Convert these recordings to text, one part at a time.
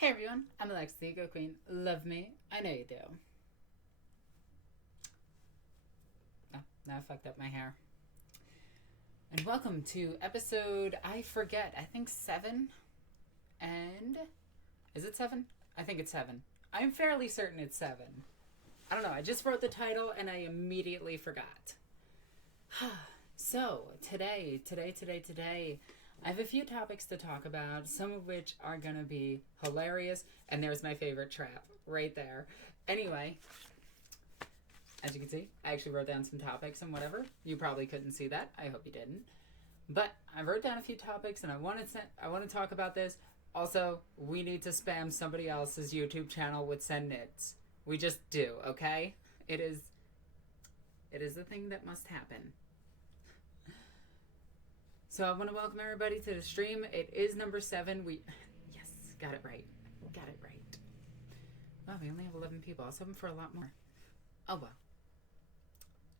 Hey everyone, I'm Alexis, the Ego Queen. Love me. I know you do. Oh, now I fucked up my hair. And welcome to episode, I forget, I think 7. And is it 7? I think it's 7. I'm fairly certain it's 7. I don't know, I just wrote the title and I immediately forgot. So, today, I have a few topics to talk about, some of which are gonna be hilarious, and there's my favorite trap, right there. Anyway, as you can see, I actually wrote down some topics and whatever. You probably couldn't see that. I hope you didn't. But I wrote down a few topics, and I want to talk about this. Also, we need to spam somebody else's YouTube channel with send nits. We just do, okay? It is a thing that must happen. So I want to welcome everybody to the stream. It is number 7. Yes, got it right. Wow, we only have 11 people. I was hoping for a lot more. Oh well.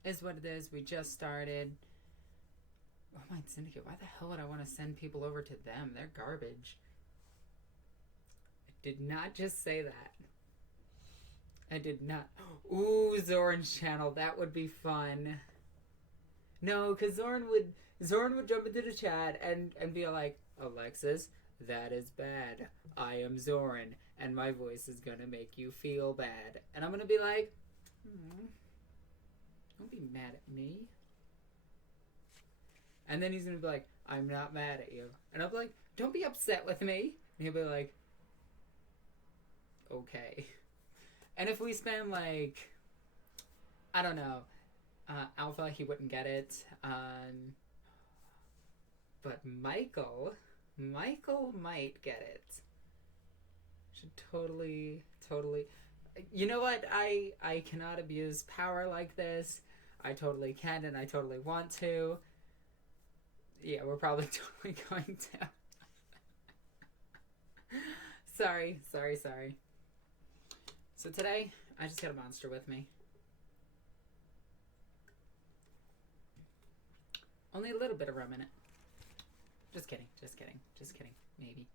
Is what it is. We just started. Oh my syndicate. Why the hell would I want to send people over to them? They're garbage. I did not just say that. I did not. Ooh, Zoran's channel. That would be fun. No, because Zoran would jump into the chat and be like, Alexis, that is bad. I am Zoran, and my voice is going to make you feel bad. And I'm going to be like, don't be mad at me. And then he's going to be like, I'm not mad at you. And I'll be like, don't be upset with me. And he'll be like, okay. And if we spend like, I don't know, Alpha, he wouldn't get it. But Michael might get it. Should totally. You know what? I cannot abuse power like this. I totally can, and I totally want to. Yeah, we're probably totally going to. Sorry. So today, I just got a monster with me. Only a little bit of rum in it. Just kidding. Maybe.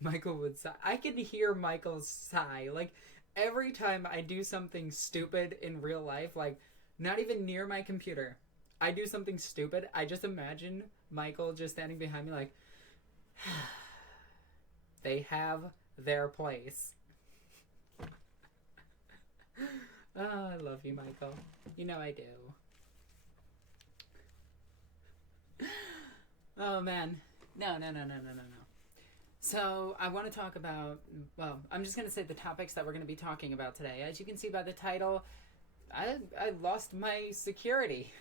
Michael would sigh. I can hear Michael's sigh. Like, every time I do something stupid in real life, like, not even near my computer, I do something stupid, I just imagine Michael just standing behind me like, they have their place. Oh, I love you, Michael. You know I do. Oh man, no. So I want to talk about, well, I'm just going to say the topics that we're going to be talking about today. As you can see by the title, I lost my security.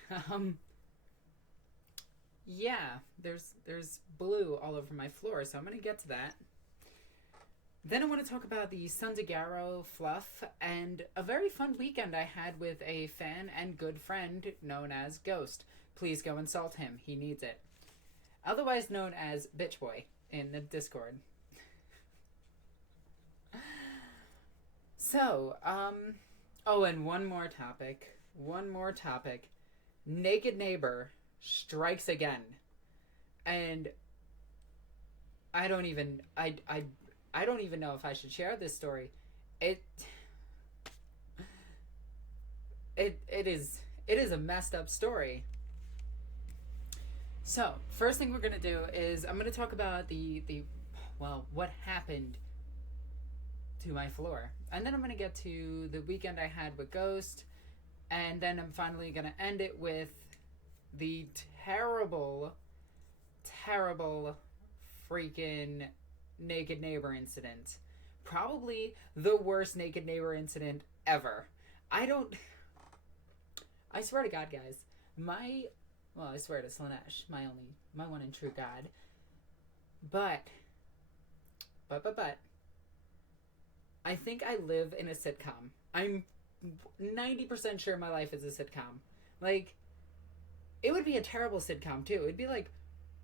Yeah, there's blue all over my floor, so I'm going to get to that. Then I want to talk about the Sons of Garro fluff and a very fun weekend I had with a fan and good friend known as Ghost. Please go insult him. He needs it. Otherwise known as Bitch Boy in the Discord. So, oh, and one more topic. Naked Neighbor strikes again. And I don't even know if I should share this story. It is a messed up story. So, first thing we're going to do is I'm going to talk about what happened to my floor. And then I'm going to get to the weekend I had with Ghost. And then I'm finally going to end it with the terrible freaking naked neighbor incident. Probably the worst naked neighbor incident ever. I swear to God, guys, I swear to Slanesh, my one and true God. But, I think I live in a sitcom. I'm 90% sure my life is a sitcom. Like, it would be a terrible sitcom, too. It'd be like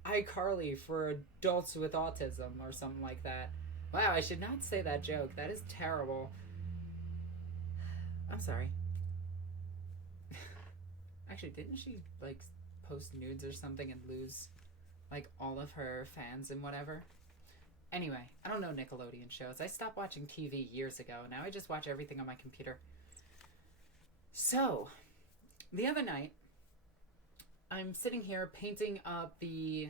iCarly for adults with autism or something like that. Wow, I should not say that joke. That is terrible. I'm sorry. Actually, didn't she, like, post nudes or something and lose, like, all of her fans and whatever? Anyway, I don't know Nickelodeon shows. I stopped watching TV years ago. Now I just watch everything on my computer. So, the other night, I'm sitting here painting up the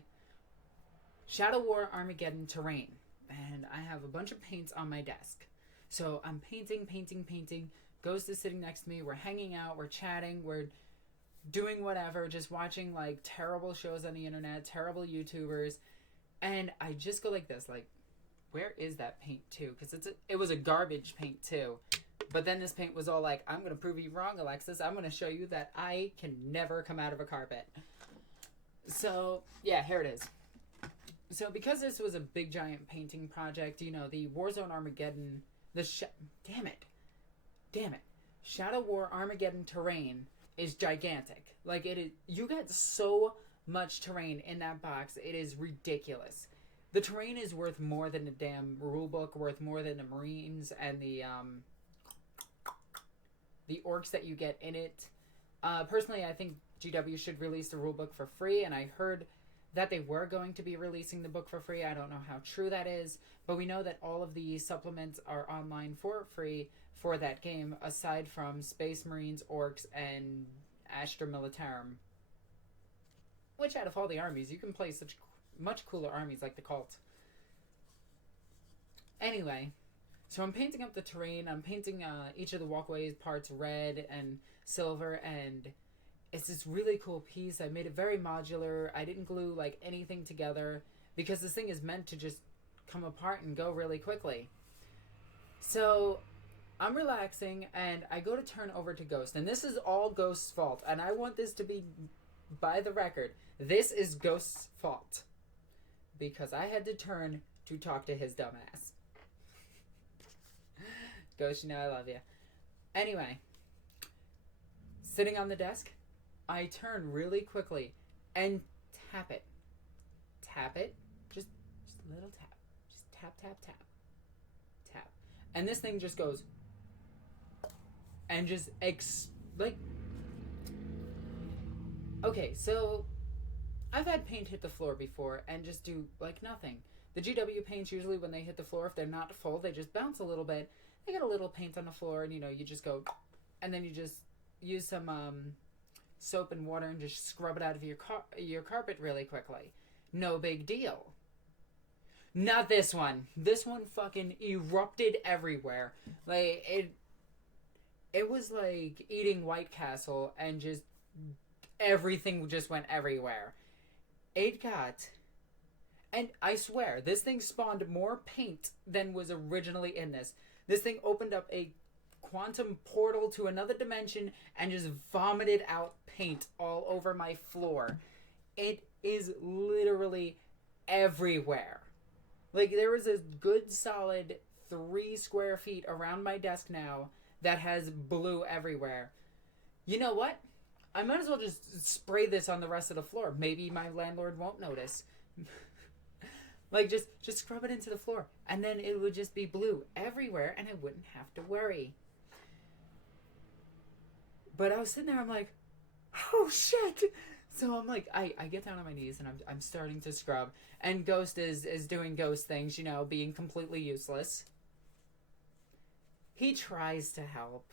Shadow War Armageddon terrain. And I have a bunch of paints on my desk. So I'm painting. Ghost is sitting next to me. We're hanging out. We're chatting. We're doing whatever. Just watching, like, terrible shows on the internet. Terrible YouTubers. And I just go like this. Like, where is that paint, too? Because it was a garbage paint, too. But then this paint was all like, I'm going to prove you wrong, Alexis. I'm going to show you that I can never come out of a carpet. So, yeah, here it is. So because this was a big, giant painting project, you know, the Warzone Armageddon... Damn it. Shadow War Armageddon terrain is gigantic. Like, it is... You get so much terrain in that box. It is ridiculous. The terrain is worth more than the damn rulebook, worth more than the Marines and the orks that you get in it. Personally, I think GW should release the rulebook for free, and I heard that they were going to be releasing the book for free. I don't know how true that is, but we know that all of the supplements are online for free for that game, aside from Space Marines, Orks, and Astra Militarum. Which, out of all the armies, you can play such much cooler armies like the Cult. Anyway, so I'm painting up the terrain. I'm painting each of the walkways parts red and silver, and it's this really cool piece. I made it very modular. I didn't glue, like, anything together because this thing is meant to just come apart and go really quickly. So I'm relaxing, and I go to turn over to Ghost, and this is all Ghost's fault, and I want this to be, by the record, this is Ghost's fault because I had to turn to talk to his dumbass. Ghost, you know I love you. Anyway, sitting on the desk, I turn really quickly and tap it. Tap it. Just a little tap. Just tap. And this thing just goes and just like... Okay, so I've had paint hit the floor before and just do, like, nothing. The GW paints, usually when they hit the floor, if they're not full, they just bounce a little bit. They get a little paint on the floor, and, you know, you just go... And then you just use some soap and water and just scrub it out of your carpet really quickly. No big deal. Not this one. This one fucking erupted everywhere. Like, it was like eating White Castle and just everything just went everywhere. It got... And I swear, this thing spawned more paint than was originally in this. This thing opened up a quantum portal to another dimension and just vomited out paint all over my floor. It is literally everywhere. Like, there is a good solid 3 square feet around my desk now that has blue everywhere. You know what? I might as well just spray this on the rest of the floor. Maybe my landlord won't notice. Like, just scrub it into the floor. And then it would just be blue everywhere, and I wouldn't have to worry. But I was sitting there, I'm like, oh, shit. So I'm like, I get down on my knees, and I'm starting to scrub. And Ghost is doing Ghost things, you know, being completely useless. He tries to help.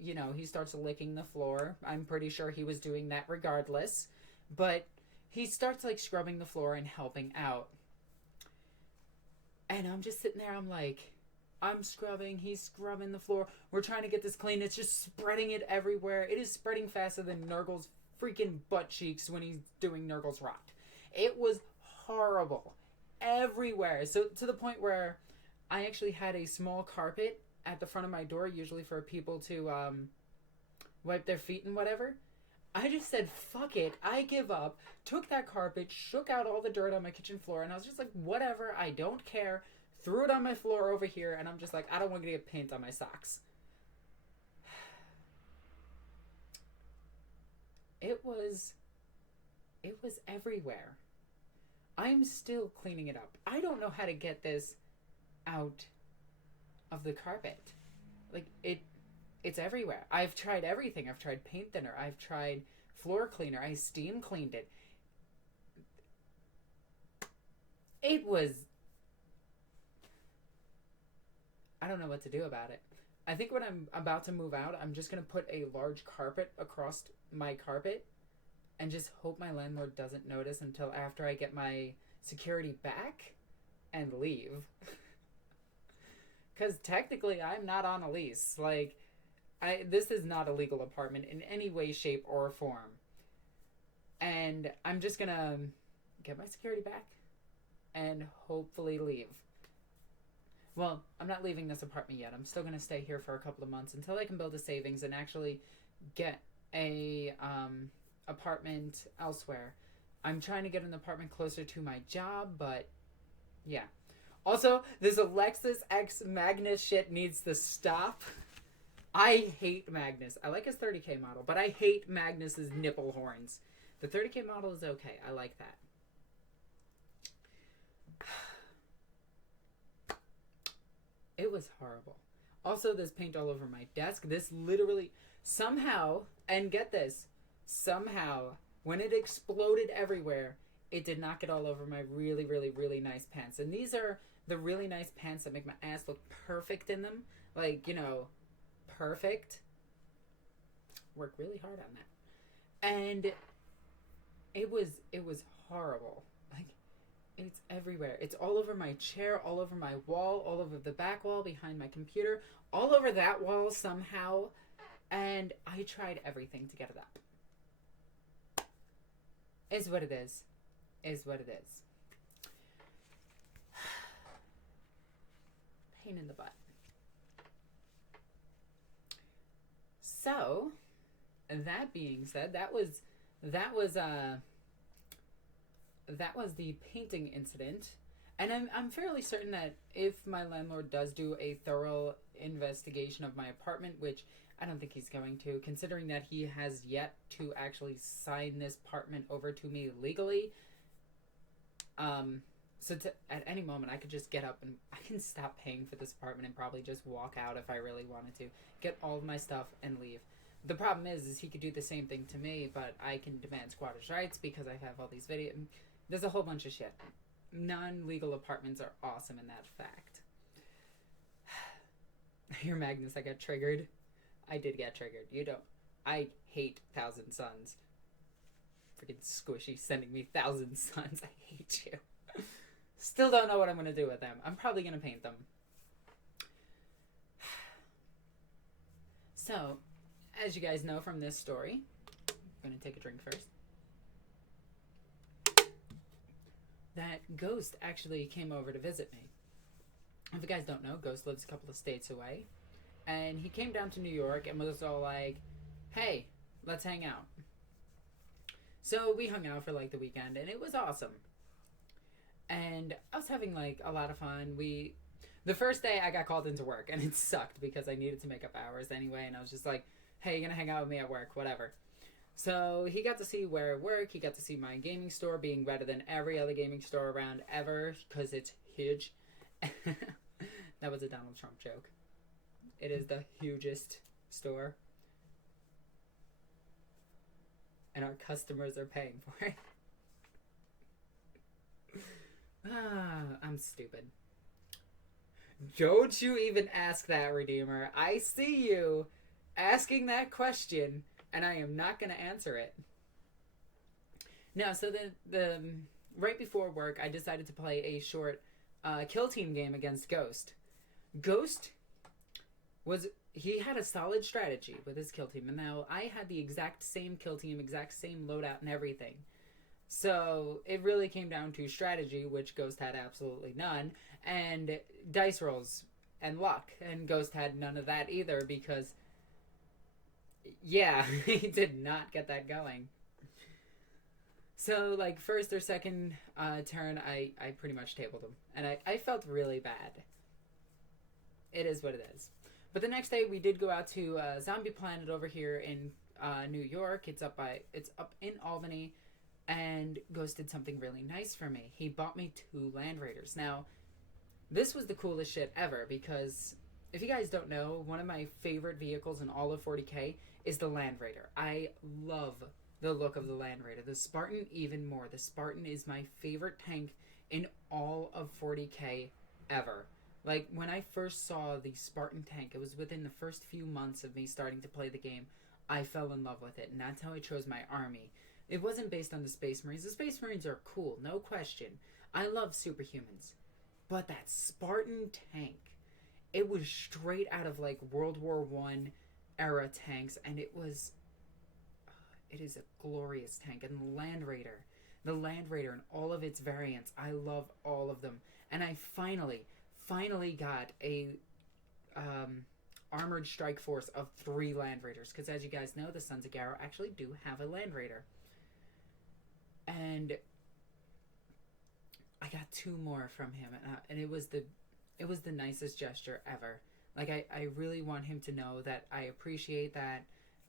You know, he starts licking the floor. I'm pretty sure he was doing that regardless. But he starts, like, scrubbing the floor and helping out. And I'm just sitting there, I'm like, I'm scrubbing, he's scrubbing the floor. We're trying to get this clean. It's just spreading it everywhere. It is spreading faster than Nurgle's freaking butt cheeks when he's doing Nurgle's rot. It was horrible. Everywhere. So, to the point where I actually had a small carpet at the front of my door, usually for people to wipe their feet and whatever. I just said, fuck it, I give up, took that carpet, shook out all the dirt on my kitchen floor, and I was just like, whatever, I don't care, threw it on my floor over here, and I'm just like, I don't want to get paint on my socks. It was everywhere. I'm still cleaning it up. I don't know how to get this out of the carpet. Like, it's everywhere. I've tried everything. I've tried paint thinner. I've tried floor cleaner. I steam cleaned it. It was I don't know what to do about it. I think when I'm about to move out, I'm just going to put a large carpet across my carpet and just hope my landlord doesn't notice until after I get my security back and leave. Because technically, I'm not on a lease. Like, this is not a legal apartment in any way, shape, or form. And I'm just going to get my security back and hopefully leave. Well, I'm not leaving this apartment yet. I'm still going to stay here for a couple of months until I can build a savings and actually get a apartment elsewhere. I'm trying to get an apartment closer to my job, but yeah. Also, this Alexis X Magnus shit needs to stop. I hate Magnus. I like his 30k model, but I hate Magnus's nipple horns. The 30k model is okay. I like that. It was horrible. Also, there's paint all over my desk. This literally, somehow, and get this, somehow, when it exploded everywhere, it did not get all over my really, really, really nice pants. And these are the really nice pants that make my ass look perfect in them. Like, you know, perfect. Work really hard on that. And it was horrible. Like, it's everywhere. It's all over my chair, all over my wall, all over the back wall, behind my computer, all over that wall somehow. And I tried everything to get it up. Is what it is. Is what it is. Pain in the butt. So, that being said, that was the painting incident, and I'm fairly certain that if my landlord does do a thorough investigation of my apartment, which I don't think he's going to, considering that he has yet to actually sign this apartment over to me legally. So at any moment I could just get up and I can stop paying for this apartment and probably just walk out if I really wanted to, get all of my stuff and leave. The problem is he could do the same thing to me, but I can demand squatters' rights because I have all these videos. There's a whole bunch of shit. Non-legal apartments are awesome in that fact. Your Magnus, I got triggered. I did get triggered. You don't. I hate Thousand Suns. Freaking squishy sending me Thousand Suns. I hate you. Still don't know what I'm going to do with them. I'm probably going to paint them. So, as you guys know from this story, I'm going to take a drink first. That Ghost actually came over to visit me. If you guys don't know, Ghost lives a couple of states away. And he came down to New York and was all like, hey, let's hang out. So we hung out for like the weekend and it was awesome. And I was having like a lot of fun. The first day I got called into work and it sucked because I needed to make up hours anyway. And I was just like, hey, you're gonna hang out with me at work, whatever. So he got to see where I work. He got to see my gaming store being better than every other gaming store around ever because it's huge. That was a Donald Trump joke. It is the hugest store. And our customers are paying for it. I'm stupid. Don't you even ask that, Redeemer. I see you asking that question, and I am not going to answer it. No, so the right before work, I decided to play a short kill team game against Ghost. Ghost he had a solid strategy with his kill team, and now I had the exact same kill team, exact same loadout and everything. So it really came down to strategy, which Ghost had absolutely none, and dice rolls and luck, and Ghost had none of that either because, yeah, he did not get that going. So, like, first or second turn, I pretty much tabled him, and I felt really bad. It is what it is. But the next day, we did go out to Zombie Planet over here in New York. It's up in Albany, and Ghost did something really nice for me. He bought me 2 Land Raiders. Now, this was the coolest shit ever because if you guys don't know, one of my favorite vehicles in all of 40K is the Land Raider. I love the look of the Land Raider. The Spartan even more. The Spartan is my favorite tank in all of 40K ever. Like, when I first saw the Spartan tank, it was within the first few months of me starting to play the game, I fell in love with it, and that's how I chose my army. It wasn't based on the Space Marines. The Space Marines are cool, no question. I love superhumans. But that Spartan tank, it was straight out of, like, World War I era tanks, and it is a glorious tank. And the Land Raider and all of its variants, I love all of them. And I finally got a armored strike force of 3 Land Raiders, because as you guys know, the Sons of Garro actually do have a Land Raider. And I got 2 more from him, and it was the nicest gesture ever. Like, I really want him to know that I appreciate that,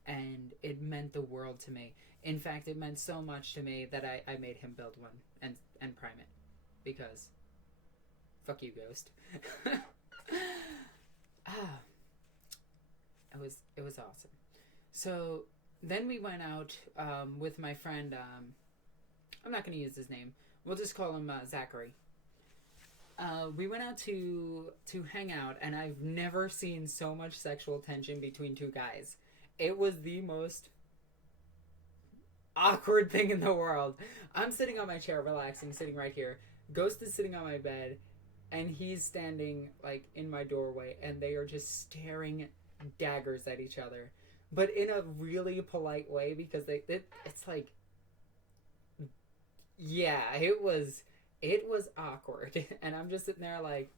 and it meant the world to me. In fact, it meant so much to me that I made him build one and prime it, because fuck you, Ghost. It was awesome. So then we went out with my friend. I'm not going to use his name. We'll just call him Zachary. We went out to hang out, and I've never seen so much sexual tension between 2 guys. It was the most awkward thing in the world. I'm sitting on my chair, relaxing, sitting right here. Ghost is sitting on my bed, and he's standing, like, in my doorway, and they are just staring daggers at each other. But in a really polite way, because it's like... Yeah, it was awkward. And I'm just sitting there like...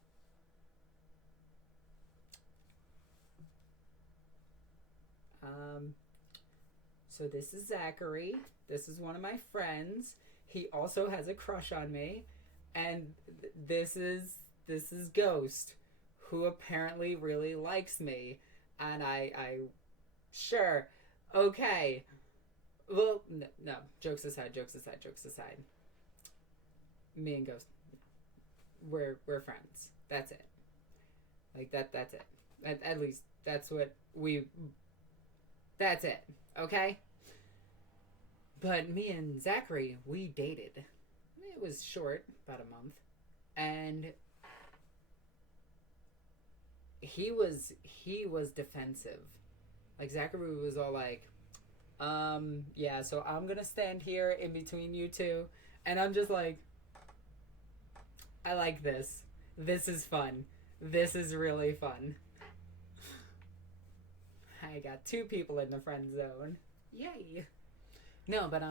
So this is Zachary. This is one of my friends. He also has a crush on me. And this is Ghost, who apparently really likes me. And I sure, okay. Well, no, jokes aside. Me and Ghost, we're friends. That's it. Like, that's it. At least that's what that's it, okay? But me and Zachary, we dated. It was short, about a month. And he was defensive. Like, Zachary was all like, yeah, so I'm gonna stand here in between you two. And I'm just like, I like this. This is fun. This is really fun. I got 2 people in the friend zone. Yay. No, but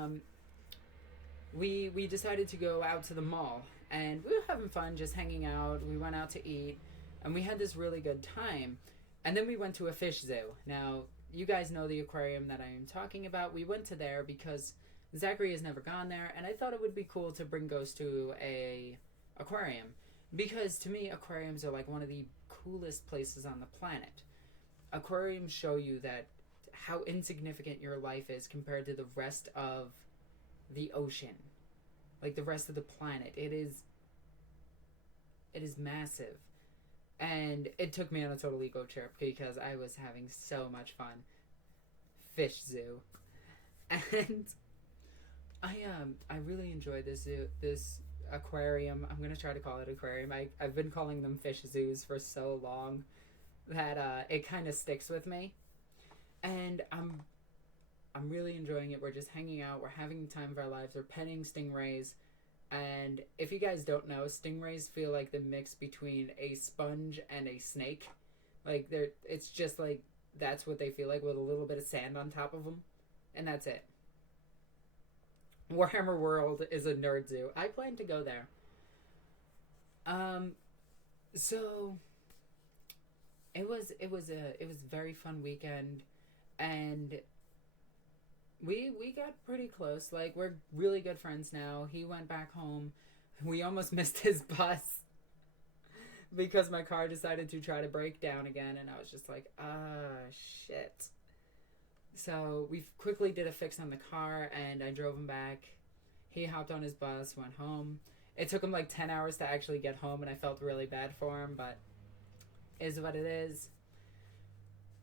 we decided to go out to the mall, and we were having fun, just hanging out. We went out to eat, and we had this really good time. And then we went to a fish zoo. Now, you guys know the aquarium that I am talking about. We went to there because Zachary has never gone there, and I thought it would be cool to bring Ghost to a aquarium, because to me, aquariums are like one of the coolest places on the planet. Aquariums show you that how insignificant your life is compared to the rest of the ocean, like the rest of the planet. It is massive. And it took me on a total ego trip because I was having so much fun. Fish zoo. And I really enjoyed this zoo, this aquarium. I'm gonna try to call it aquarium. I've been calling them fish zoos for so long that it kind of sticks with me. And I'm really enjoying it. We're just hanging out. We're having the time of our lives. We're petting stingrays. And if you guys don't know, stingrays feel like the mix between a sponge and a snake. Like, it's just like, that's what they feel like, with a little bit of sand on top of them. And that's it. Warhammer World is a nerd zoo. I plan to go there. So it was a very fun weekend, and we got pretty close. Like, we're really good friends now. He went back home. We almost missed his bus because my car decided to try to break down again, and I was just like, shit. So we quickly did a fix on the car, and I drove him back. He hopped on his bus, went home. It took him like 10 hours to actually get home, and I felt really bad for him, but is what it is.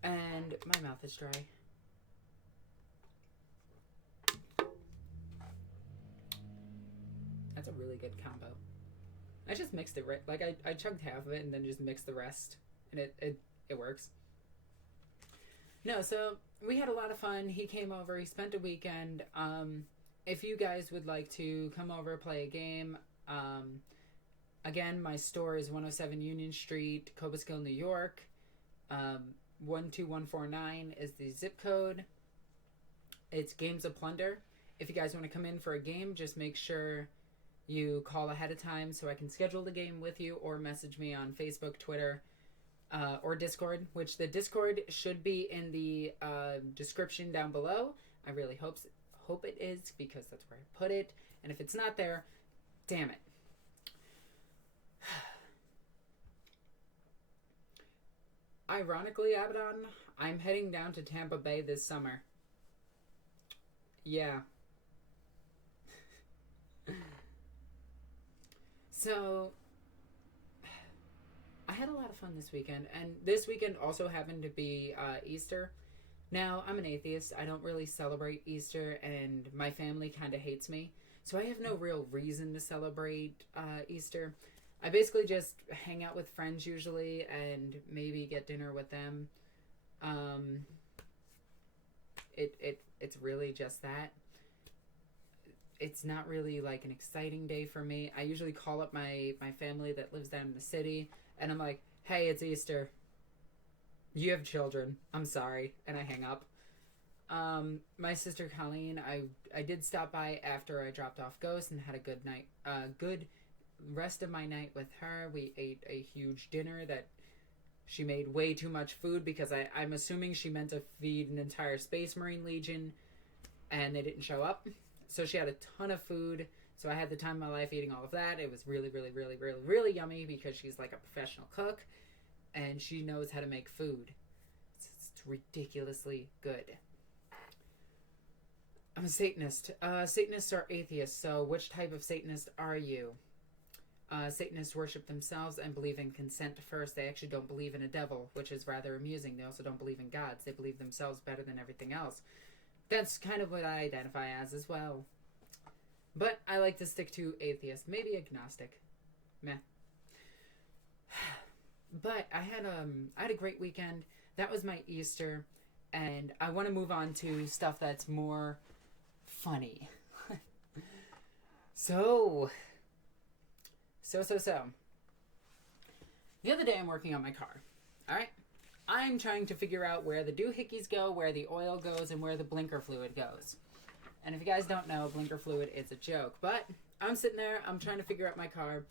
And my mouth is dry. That's a really good combo. I just mixed it, right? Like, I chugged half of it and then just mixed the rest. And it works. No, so we had a lot of fun. He came over. He spent a weekend. If you guys would like to come over, play a game, again, my store is 107 Union Street, Cobleskill, New York. 12149 is the zip code. It's Games of Plunder. If you guys want to come in for a game, just make sure you call ahead of time so I can schedule the game with you, or message me on Facebook, Twitter, or Discord, which the Discord should be in the description down below. I really hope it is, because that's where I put it. And if it's not there, damn it. Ironically, Abaddon, I'm heading down to Tampa Bay this summer. Yeah. So, I had a lot of fun this weekend, and this weekend also happened to be Easter. Now, I'm an atheist. I don't really celebrate Easter, and my family kind of hates me. So I have no real reason to celebrate Easter. I basically just hang out with friends usually, and maybe get dinner with them. It's really just that. It's not really like an exciting day for me. I usually call up my family that lives down in the city, and I'm like, hey, it's Easter. You have children. I'm sorry. And I hang up. My sister Colleen, I did stop by after I dropped off Ghost and had a good night, good rest of my night with her. We ate a huge dinner that she made way too much food, because I'm assuming she meant to feed an entire Space Marine Legion and they didn't show up. So she had a ton of food. So I had the time of my life eating all of that. It was really, really, really, really, really yummy, because she's like a professional cook and she knows how to make food. It's ridiculously good. I'm a Satanist. Satanists are atheists. So which type of Satanist are you? Satanists worship themselves and believe in consent first. They actually don't believe in a devil, which is rather amusing. They also don't believe in gods. They believe themselves better than everything else. That's kind of what I identify as well. But I like to stick to atheist. Maybe agnostic. Meh. But I had a great weekend. That was my Easter. And I want to move on to stuff that's more funny. So. The other day I'm working on my car. Alright? I'm trying to figure out where the doohickeys go, where the oil goes, and where the blinker fluid goes. And if you guys don't know, blinker fluid is a joke. But I'm sitting there, I'm trying to figure out my car.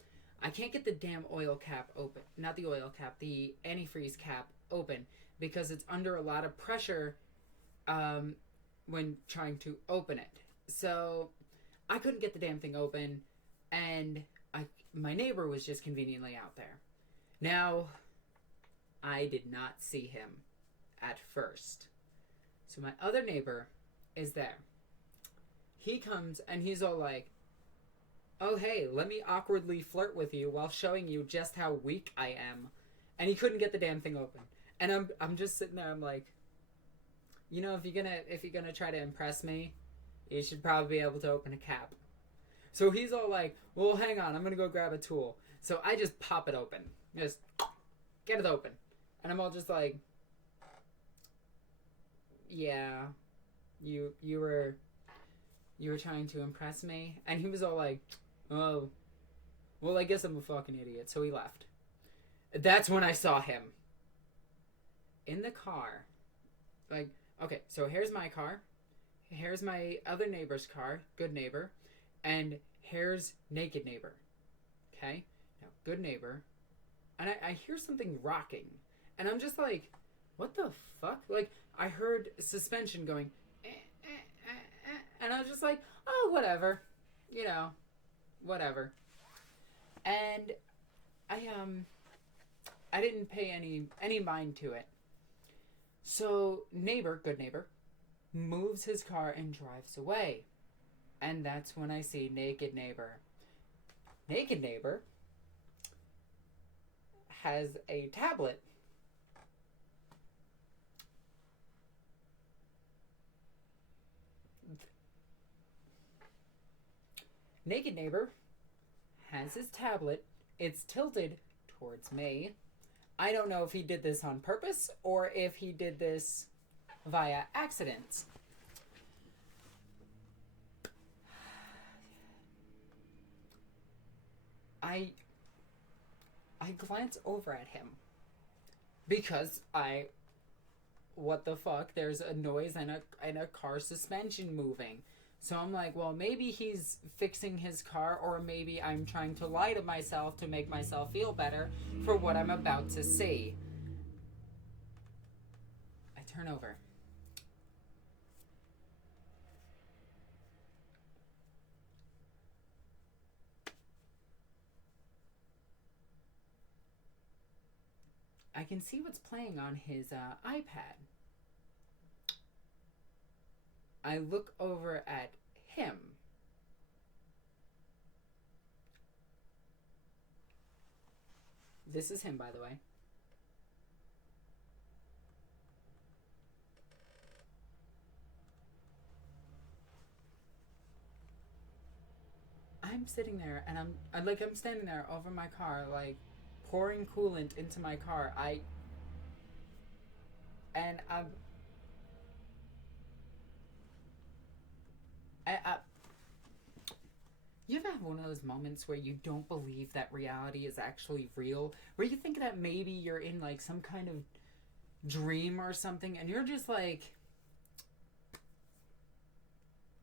I can't get the damn oil cap open. Not the oil cap, the antifreeze cap open, because it's under a lot of pressure when trying to open it. So I couldn't get the damn thing open, and my neighbor was just conveniently out there. Now, I did not see him at first. So my other neighbor is there. He comes and he's all like, oh, hey, let me awkwardly flirt with you while showing you just how weak I am. And he couldn't get the damn thing open. And I'm just sitting there, I'm like, you know, if you're gonna try to impress me, you should probably be able to open a cap. So he's all like, well, hang on, I'm gonna go grab a tool. So I just pop it open. Just get it open. And I'm all just like, yeah, you were trying to impress me? And he was all like, oh, well, I guess I'm a fucking idiot. So he left. That's when I saw him. In the car. Like, okay, so here's my car. Here's my other neighbor's car, good neighbor. And here's naked neighbor. Okay? Now, good neighbor. And I hear something rocking. And I'm just like, what the fuck? Like, I heard suspension going, and I was just like, oh, whatever. You know, whatever. And I didn't pay any mind to it. So neighbor, good neighbor, moves his car and drives away. And that's when I see naked neighbor. Naked neighbor has a tablet. Naked neighbor has his tablet it's tilted towards me. I don't know if he did this on purpose or if he did this via accident. I glance over at him because what the fuck? There's a noise and a car suspension moving. So I'm like, well, maybe he's fixing his car, or maybe I'm trying to lie to myself to make myself feel better for what I'm about to see. I turn over. I can see what's playing on his iPad. I look over at him. This is him, by the way. I'm sitting there and I'm standing there over my car, like pouring coolant into my car. You ever have one of those moments where you don't believe that reality is actually real? Where you think that maybe you're in like some kind of dream or something and you're just like,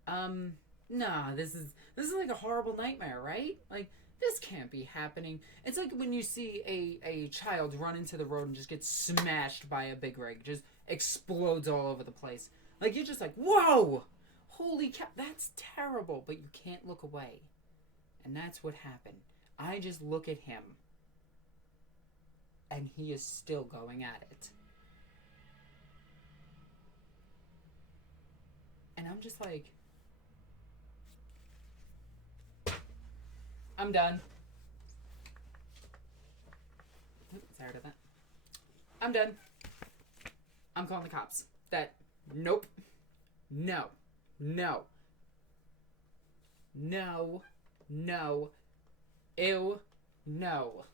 nah, this is like a horrible nightmare, right? Like, this can't be happening. It's like when you see a child run into the road and just gets smashed by a big rig, just explodes all over the place. Like, you're just like, whoa! Holy cow, that's terrible, but you can't look away. And that's what happened. I just look at him, and he is still going at it. And I'm just like, I'm done. Sorry about that. I'm done. I'm calling the cops. Nope. No. No. No. No. Ew. No.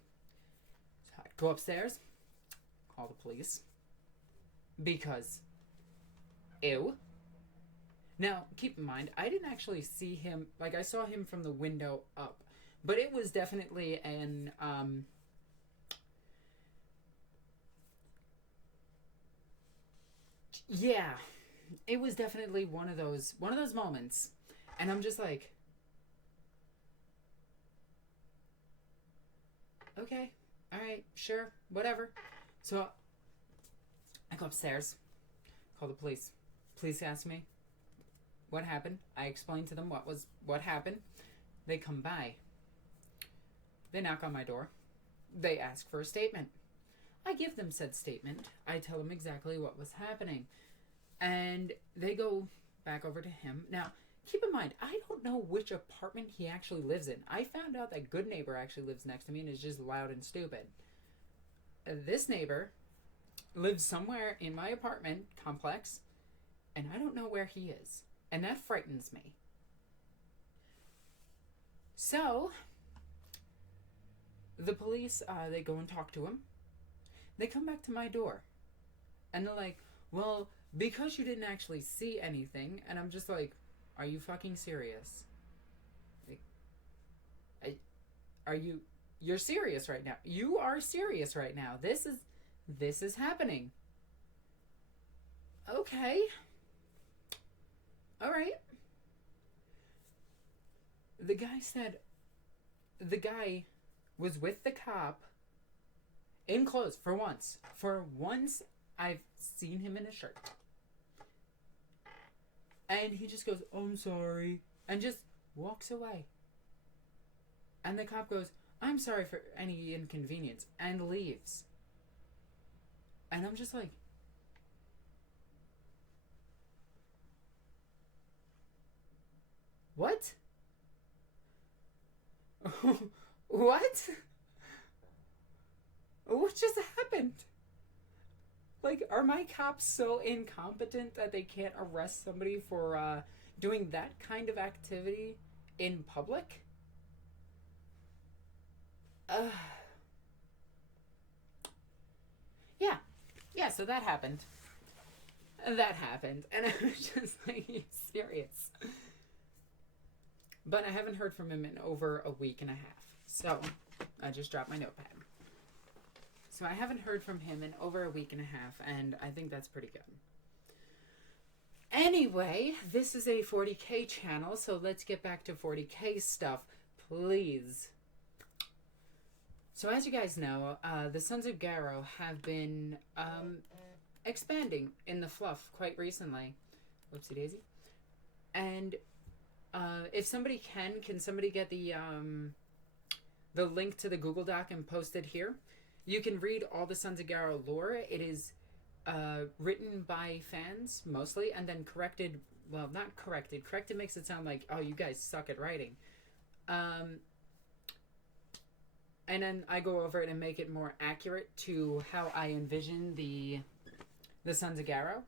So I go upstairs, call the police, because ew. Now, keep in mind, I didn't actually see him, like, I saw him from the window up, but it was definitely an, yeah, it was definitely one of those moments, and I'm just like, okay, alright, sure, whatever. So, I go upstairs, call the police. Police ask me what happened. I explain to them what happened. They come by. They knock on my door. They ask for a statement. I give them said statement. I tell them exactly what was happening. And they go back over to him. Now, keep in mind, I don't know which apartment he actually lives in. I found out that good neighbor actually lives next to me and is just loud and stupid. This neighbor lives somewhere in my apartment complex, and I don't know where he is. And that frightens me. So, the police, they go and talk to him. They come back to my door. And they're like, well, because you didn't actually see anything. And I'm just like, are you fucking serious? Like, you're serious right now. You are serious right now. This is happening. Okay. All right. The guy said the guy was with the cop in clothes for once. For once, I've seen him in a shirt. And he just goes, I'm sorry, and just walks away. And the cop goes, I'm sorry for any inconvenience, and leaves. And I'm just like, what? What? What just happened? Like, are my cops so incompetent that they can't arrest somebody for doing that kind of activity in public? Uh, yeah, so that happened. That happened. And I was just like, are you serious? But I haven't heard from him in over a week and a half. So, I just dropped my notepad. So I haven't heard from him in over a week and a half, and I think that's pretty good. Anyway, this is a 40K channel, so let's get back to 40K stuff, please. So as you guys know, the Sons of Garro have been expanding in the fluff quite recently. Whoopsie daisy. And if somebody can somebody get the link to the Google Doc and post it here? You can read all the Sons of Garro lore. It is written by fans, mostly, and then corrected. Well, not corrected. Corrected makes it sound like, oh, you guys suck at writing. And then I go over it and make it more accurate to how I envision the Sons of Garro.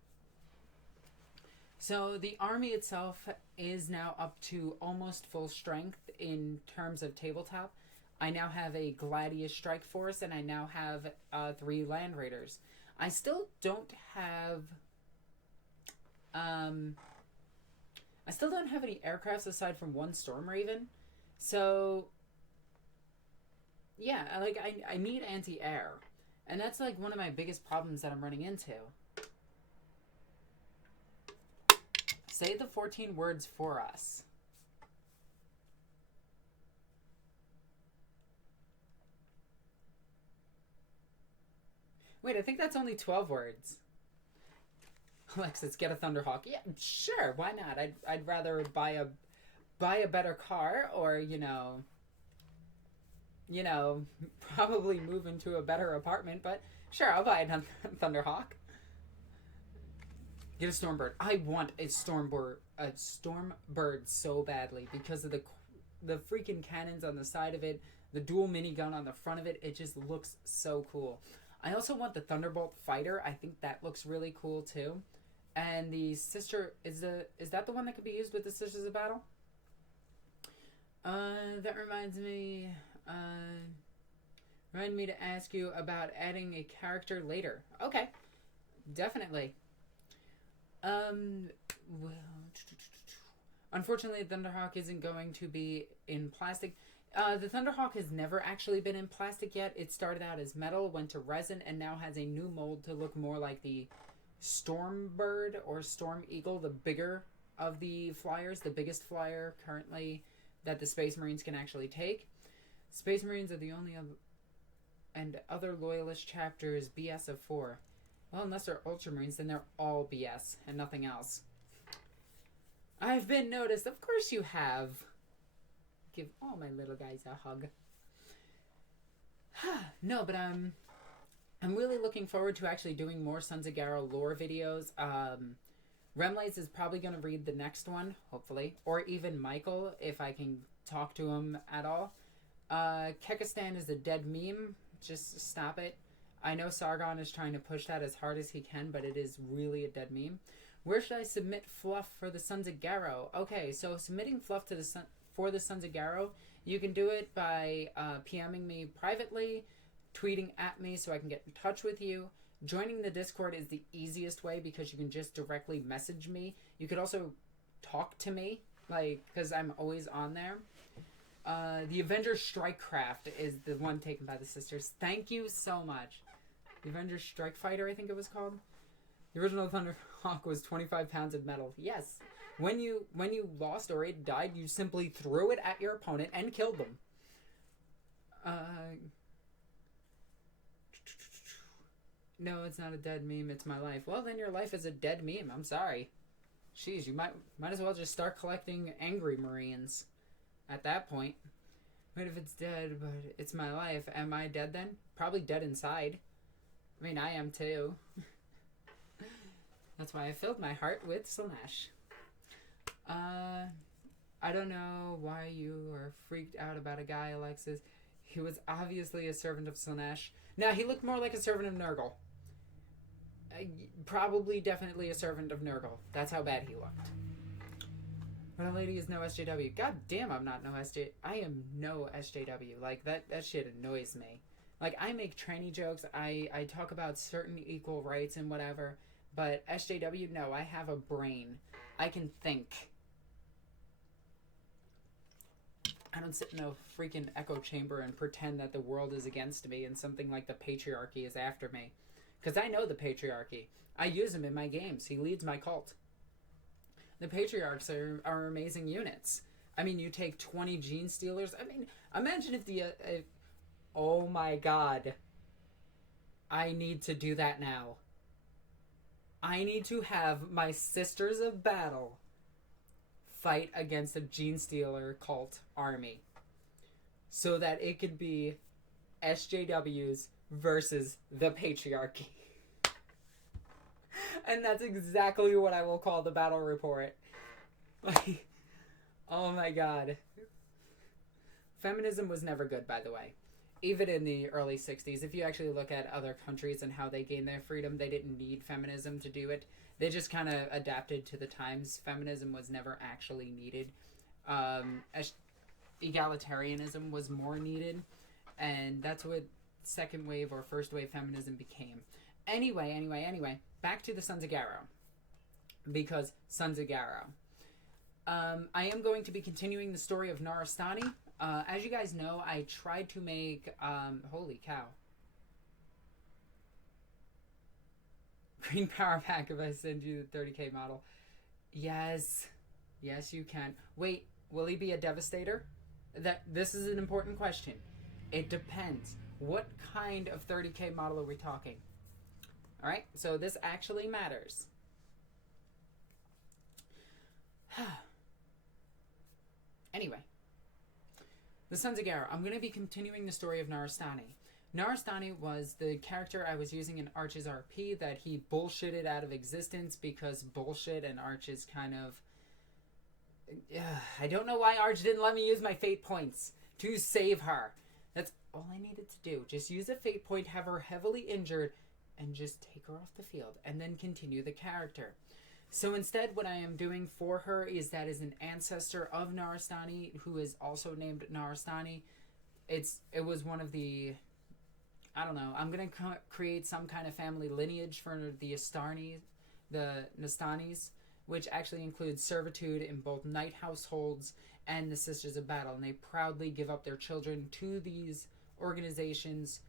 So the army itself is now up to almost full strength in terms of tabletop. I now have a Gladius strike force, and I now have 3 land raiders. I still don't have any aircrafts aside from 1 Storm Raven. So yeah, like I need anti-air, and that's like one of my biggest problems that I'm running into. Say the 14 words for us. Wait, I think that's only 12 words. Alexis, get a Thunderhawk. Yeah, sure, why not? I'd rather buy a better car, or you know, probably move into a better apartment, but sure, I'll buy a Thunderhawk. Get a Stormbird. I want a Stormbird so badly because of the freaking cannons on the side of it, the dual minigun on the front of it. It just looks so cool. I also want the Thunderbolt Fighter. I think that looks really cool too. And the Sister is that the one that could be used with the Sisters of Battle? That reminds me to ask you about adding a character later. Okay, definitely. Well, unfortunately, Thunderhawk isn't going to be in plastic. The Thunderhawk has never actually been in plastic yet. It started out as metal, went to resin, and now has a new mold to look more like the Stormbird or Storm Eagle, the bigger of the flyers, the biggest flyer currently that the Space Marines can actually take. Space Marines are the only and other Loyalist chapters BS of 4. Well, unless they're Ultramarines, then they're all BS and nothing else. I've been noticed. Of course you have. Give all my little guys a hug. No, but I'm really looking forward to actually doing more Sons of Garro lore videos. Remlace is probably going to read the next one, hopefully. Or even Michael, if I can talk to him at all. Kekistan is a dead meme. Just stop it. I know Sargon is trying to push that as hard as he can, but it is really a dead meme. Where should I submit fluff for the Sons of Garro? Okay, so submitting fluff to for the Sons of Garro, you can do it by PMing me privately, tweeting at me so I can get in touch with you. Joining the Discord is the easiest way because you can just directly message me. You could also talk to me, because I'm always on there. The Avengers Strike Craft is the one taken by the sisters. Thank you so much. The Avengers Strike Fighter, I think it was called. The original Thunderhawk was 25 pounds of metal. Yes. When you lost or it died, you simply threw it at your opponent and killed them. No, it's not a dead meme. It's my life. Well, then your life is a dead meme. I'm sorry. Jeez, you might as well just start collecting angry Marines at that point. What if it's dead, but it's my life? Am I dead then? Probably dead inside. I mean, I am too. That's why I filled my heart with Slaanesh. I don't know why you are freaked out about a guy, Alexis. He was obviously a servant of Slaanesh. No, he looked more like a servant of Nurgle. Probably definitely a servant of Nurgle. That's how bad he looked. But a lady is no SJW. God damn, I'm not no SJ. I am no SJW. Like, that shit annoys me. Like, I make tranny jokes. I talk about certain equal rights and whatever. But SJW, no, I have a brain. I can think. I don't sit in a freaking echo chamber and pretend that the world is against me and something like the patriarchy is after me. Because I know the patriarchy. I use him in my games. He leads my cult. The patriarchs are amazing units. I mean, you take 20 Genestealers. I mean, imagine if the... oh my god. I need to do that now. I need to have my Sisters of Battle fight against a Genestealer cult army. So that it could be SJWs versus the patriarchy. And that's exactly what I will call the battle report. Like, oh my god. Feminism was never good, by the way. Even in the early 60s, if you actually look at other countries and how they gained their freedom, they didn't need feminism to do it. They just kind of adapted to the times. Feminism was never actually needed. Egalitarianism was more needed. And that's what second wave or first wave feminism became. Anyway, back to the Sons of Garro. Because Sons of Garro. I am going to be continuing the story of Narastani. As you guys know, I tried to make, holy cow. Green Power Pack if I send you the 30k model. Yes. Yes, you can. Wait, will he be a Devastator? This is an important question. It depends. What kind of 30k model are we talking? Alright, so this actually matters. Anyway. The Sons of Garro. I'm going to be continuing the story of Narastani. Narastani was the character I was using in Arch's RP that he bullshitted out of existence because bullshit and Arch is kind of... I don't know why Arch didn't let me use my fate points to save her. That's all I needed to do. Just use a fate point, have her heavily injured, and just take her off the field, and then continue the character. So instead, what I am doing for her is that is an ancestor of Narastani, who is also named Narastani. It was one of the... I don't know. I'm going to create some kind of family lineage for the Astarni, the Nastanis, which actually includes servitude in both knight households and the Sisters of Battle. And they proudly give up their children to these organizations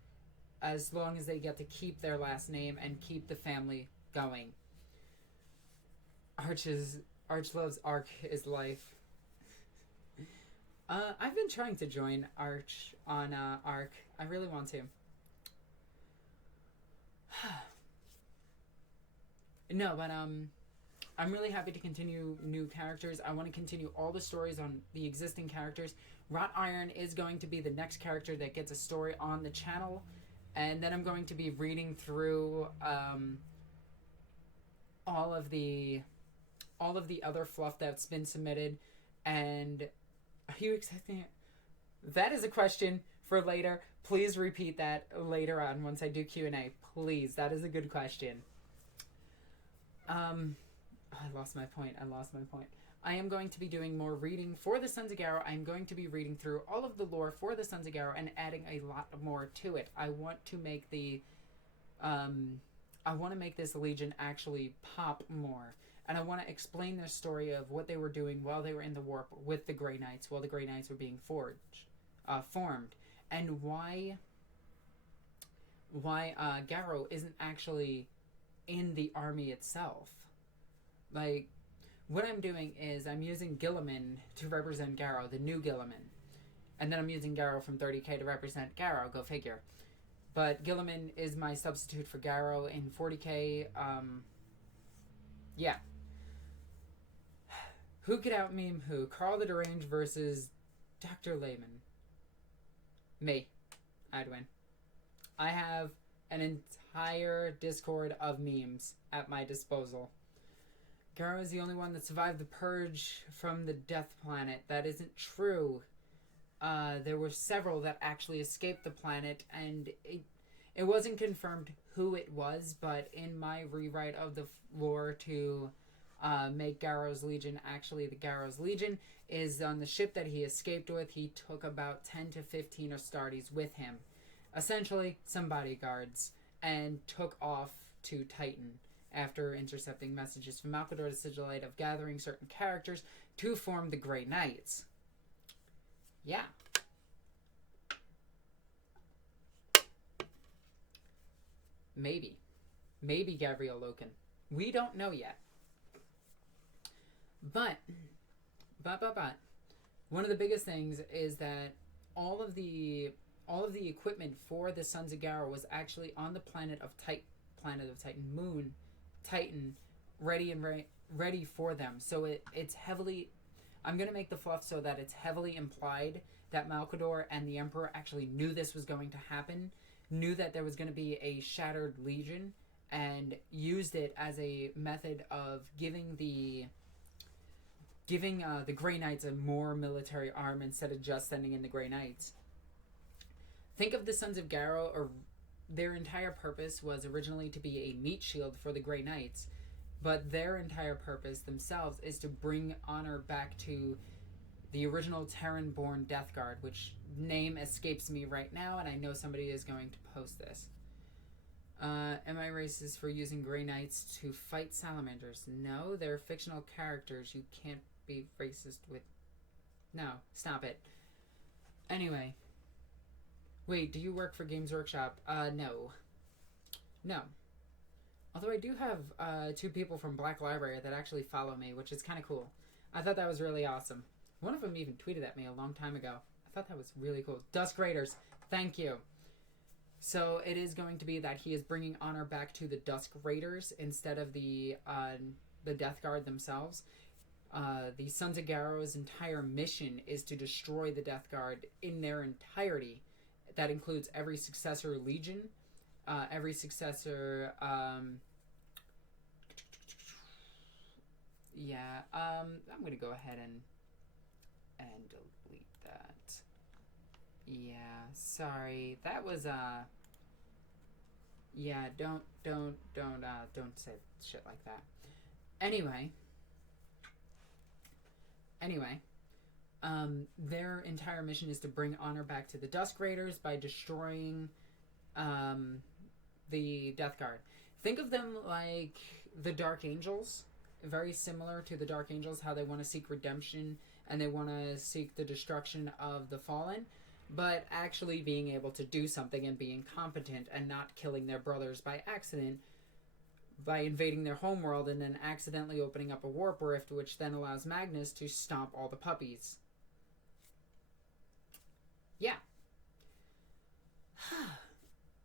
as long as they get to keep their last name and keep the family going. Arch loves Arc his life. I've been trying to join Arch on Arc. I really want to. No, but I'm really happy to continue new characters. I want to continue all the stories on the existing characters. Wrought Iron is going to be the next character that gets a story on the channel, and then I'm going to be reading through all of the other fluff that's been submitted. And are you expecting it? That is a question for later. Please repeat that later on once I do Q&A. Please, that is a good question. I lost my point. I am going to be doing more reading for the Sons of Garro. I'm going to be reading through all of the lore for the Sons of Garro and adding a lot more to it. I want to make this Legion actually pop more. And I want to explain their story of what they were doing while they were in the warp with the Grey Knights, while the Grey Knights were being formed. And why Garro isn't actually in the army itself. Like, what I'm doing is I'm using Guilliman to represent Garro, the new Guilliman. And then I'm using Garro from 30k to represent Garro, go figure. But Guilliman is my substitute for Garro in 40k. Yeah. Who could out-meme who? Carl the Deranged versus Dr. Layman. Me. I'd win. I have an entire Discord of memes at my disposal. Garro is the only one that survived the purge from the Death Planet. That isn't true. There were several that actually escaped the planet, and it wasn't confirmed who it was, but in my rewrite of the lore to make Garro's Legion actually the Garro's Legion is on the ship that he escaped with. He took about 10 to 15 Astartes with him, essentially some bodyguards, and took off to Titan after intercepting messages from Malcador the Sigillite of gathering certain characters to form the Grey Knights. Yeah. Maybe Gabriel Loken. We don't know yet. But one of the biggest things is that all of the equipment for the Sons of Garro was actually on the planet of Titan, moon Titan, ready for them. So it's heavily, I'm going to make the fluff so that it's heavily implied that Malcador and the Emperor actually knew this was going to happen, knew that there was going to be a shattered legion, and used it as a method of giving the Grey Knights a more military arm instead of just sending in the Grey Knights. Think of the Sons of Garro, or their entire purpose was originally to be a meat shield for the Grey Knights, but their entire purpose themselves is to bring honor back to the original Terran-born Death Guard, which name escapes me right now, and I know somebody is going to post this. Am I racist for using Grey Knights to fight salamanders? No, they're fictional characters. You can't be racist with... No, stop it. Anyway. Wait, do you work for Games Workshop? No. No. Although I do have 2 people from Black Library that actually follow me, which is kind of cool. I thought that was really awesome. One of them even tweeted at me a long time ago. I thought that was really cool. Dusk Raiders, thank you. So it is going to be that he is bringing honor back to the Dusk Raiders instead of the Death Guard themselves. The Sons of Garro's entire mission is to destroy the Death Guard in their entirety. That includes every successor legion, every successor... I'm going to go ahead and delete that. Yeah, sorry. That was, yeah, don't say shit like that. Anyway, their entire mission is to bring honor back to the Dusk Raiders by destroying, the Death Guard. Think of them like the Dark Angels, very similar to the Dark Angels, how they want to seek redemption and they want to seek the destruction of the fallen, but actually being able to do something and being competent and not killing their brothers by accident by invading their homeworld and then accidentally opening up a warp rift, which then allows Magnus to stomp all the puppies. Yeah.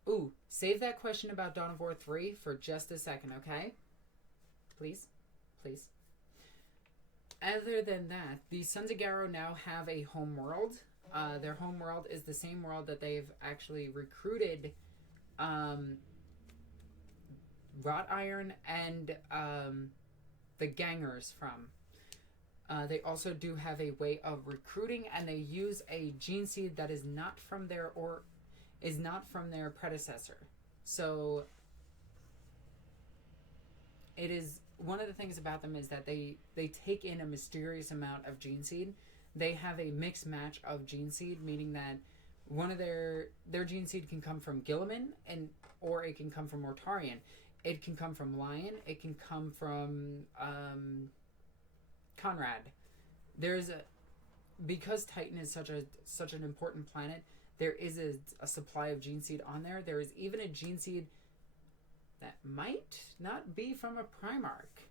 Ooh, save that question about Dawn of War 3 for just a second, okay? Please? Please. Other than that, the Sons of Garro now have a home world. Their home world is the same world that they've actually recruited Wrought Iron and the Gangers from. They also do have a way of recruiting, and they use a gene seed that is not from their predecessor. So it is one of the things about them is that they take in a mysterious amount of gene seed. They have a mixed match of gene seed, meaning that one of their gene seed can come from Gilliman or it can come from Mortarion. It can come from Lion. It can come from Conrad. Because Titan is such an important planet, there is a supply of gene seed on there. There is even a gene seed that might not be from a Primarch.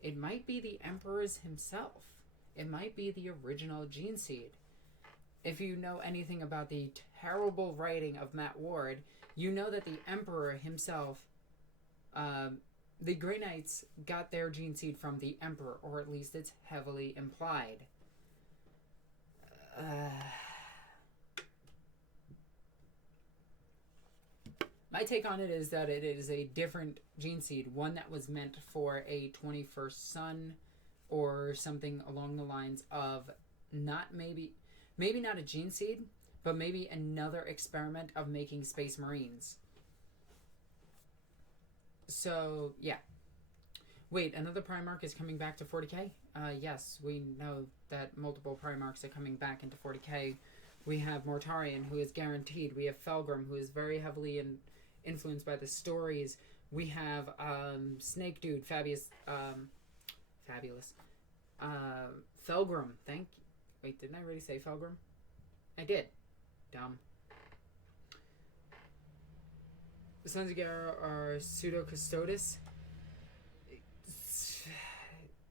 It might be the Emperor's himself. It might be the original gene seed. If you know anything about the terrible writing of Matt Ward, you know that the Emperor himself, the Grey Knights got their gene seed from the Emperor, or at least it's heavily implied. My take on it is that it is a different gene seed, one that was meant for a 21st Son, or something along the lines of maybe not a gene seed, but maybe another experiment of making Space Marines. So, yeah. Wait, another Primarch is coming back to 40k? Yes, we know that multiple Primarchs are coming back into 40k. We have Mortarion, who is guaranteed. We have Felgrim, who is very heavily influenced by the stories. We have Snake Dude, Fabulous. Felgrim, thank you. Wait, didn't I already say Felgrim? I did. Dumb. The Sons of Garro are pseudo-custodes.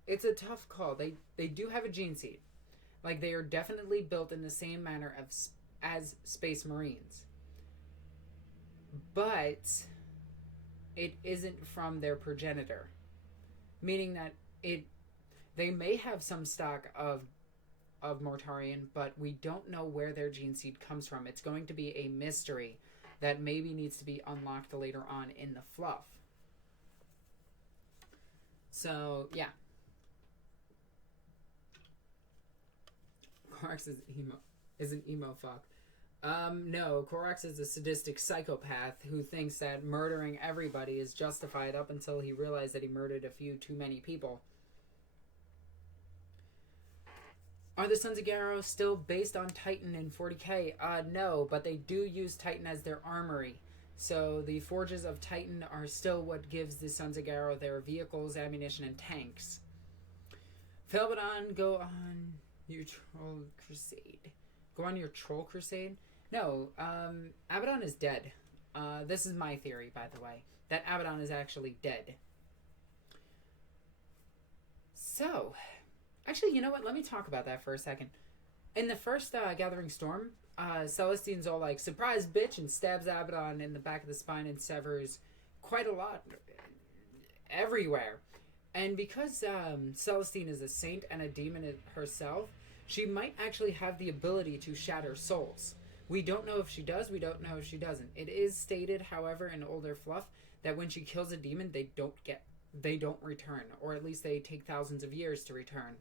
It's a tough call. They do have a gene seed. Like, they are definitely built in the same manner as Space Marines. But it isn't from their progenitor. Meaning that they may have some stock of Mortarion, but we don't know where their gene seed comes from. It's going to be a mystery that maybe needs to be unlocked later on in the fluff. So, yeah. Korax is an emo fuck. No, Korax is a sadistic psychopath who thinks that murdering everybody is justified up until he realized that he murdered a few too many people. Are the Sons of Garro still based on Titan in 40k? No, but they do use Titan as their armory. So the Forges of Titan are still what gives the Sons of Garro their vehicles, ammunition, and tanks. Felbadon, go on your troll crusade. Go on your troll crusade? No, Abaddon is dead. This is my theory, by the way, that Abaddon is actually dead. So, actually, you know what? Let me talk about that for a second. In the first Gathering Storm, Celestine's all like, surprise bitch, and stabs Abaddon in the back of the spine and severs quite a lot everywhere. And because Celestine is a saint and a demon herself, she might actually have the ability to shatter souls. We don't know if she does, we don't know if she doesn't. It is stated, however, in older fluff, that when she kills a demon, they don't return, or at least they take thousands of years to return.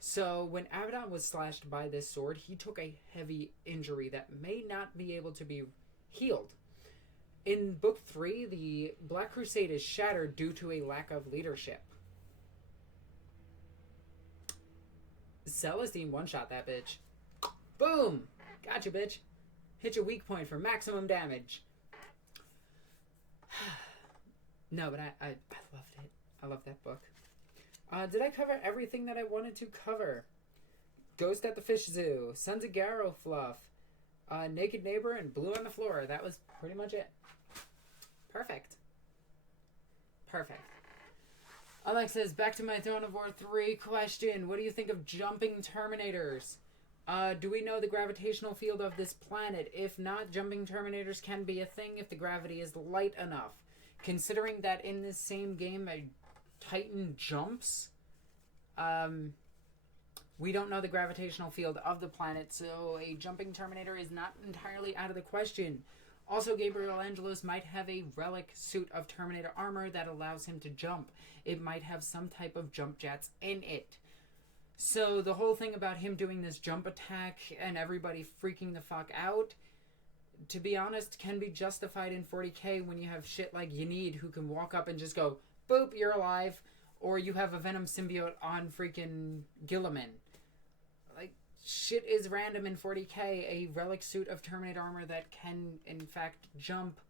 So when Abaddon was slashed by this sword, he took a heavy injury that may not be able to be healed. In Book 3, the Black Crusade is shattered due to a lack of leadership. Celestine one-shot that bitch. Boom! Gotcha, bitch. Hit your weak point for maximum damage. No, but I loved it. I love that book. Did I cover everything that I wanted to cover? Ghost at the Fish Zoo, Sons of Garro fluff, Naked Neighbor, and Blue on the Floor. That was pretty much it. Perfect. Perfect. Alexis, back to my Throne of War 3 question. What do you think of jumping Terminators? Do we know the gravitational field of this planet? If not, jumping Terminators can be a thing if the gravity is light enough. Considering that in this same game, a Titan jumps, we don't know the gravitational field of the planet, so a jumping Terminator is not entirely out of the question. Also, Gabriel Angelos might have a relic suit of Terminator armor that allows him to jump. It might have some type of jump jets in it. So the whole thing about him doing this jump attack and everybody freaking the fuck out, to be honest, can be justified in 40k when you have shit like Yanid who can walk up and just go, boop, you're alive. Or you have a Venom symbiote on freaking Gilliman. Like, shit is random in 40k. A relic suit of Terminator armor that can, in fact, jump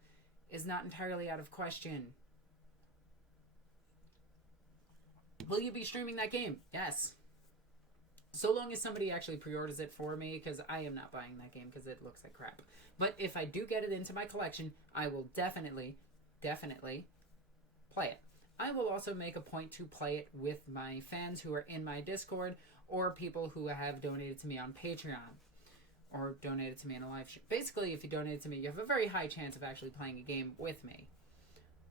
is not entirely out of question. Will you be streaming that game? Yes. So long as somebody actually pre-orders it for me, because I am not buying that game because it looks like crap. But if I do get it into my collection, I will definitely play it. I will also make a point to play it with my fans who are in my Discord or people who have donated to me on Patreon or donated to me in a live stream. Basically, if you donate to me, you have a very high chance of actually playing a game with me.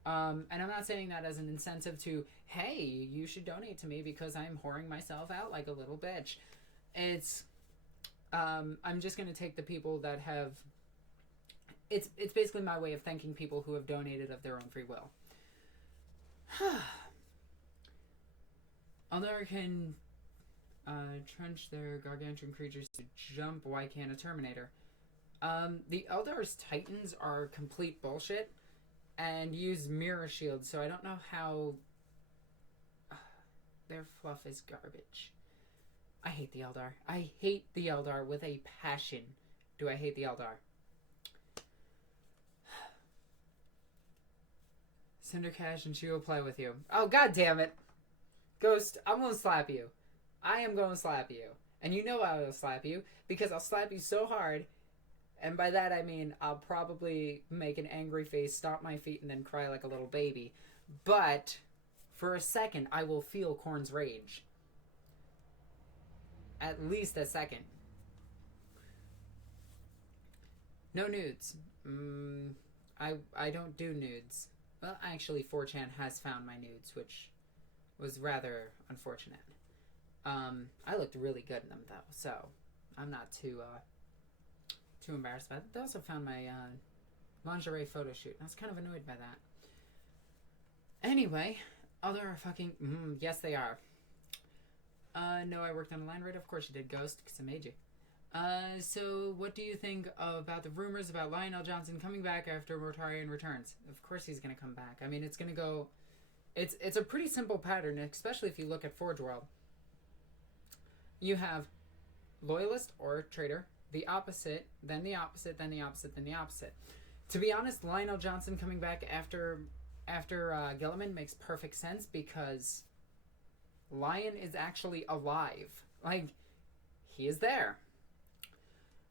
And I'm not saying that as an incentive to, hey, you should donate to me because I'm whoring myself out like a little bitch. It's, I'm just going to take the people that have, it's basically my way of thanking people who have donated of their own free will. Eldar can trench their gargantuan creatures to jump. Why can't a Terminator? The Eldar's Titans are complete bullshit and use mirror shields, so I don't know how Their fluff is garbage. I hate the Eldar. I hate the Eldar with a passion. Do I hate the Eldar? Cinder Cash and she will play with you. Oh, god damn it. Ghost, I'm gonna slap you. I am gonna slap you. And you know I will slap you, because I'll slap you so hard, and by that I mean I'll probably make an angry face, stomp my feet, and then cry like a little baby. But for a second, I will feel Korn's rage. At least a second. No nudes. I don't do nudes. Well, actually, 4chan has found my nudes, which was rather unfortunate. I looked really good in them, though, so I'm not too embarrassed by it. They also found my lingerie photo shoot. I was kind of annoyed by that. Anyway, other fucking... yes, they are. No, I worked on a line rate. Of course you did, Ghost, because I made you. So what do you think about the rumors about Lionel Johnson coming back after Mortarion returns? Of course he's going to come back. I mean, it's going to go... It's a pretty simple pattern, especially if you look at Forge World. You have loyalist or traitor, the opposite, then the opposite, then the opposite, then the opposite. To be honest, Lionel Johnson coming back after Gilliman makes perfect sense, because Lion is actually alive. Like, he is there.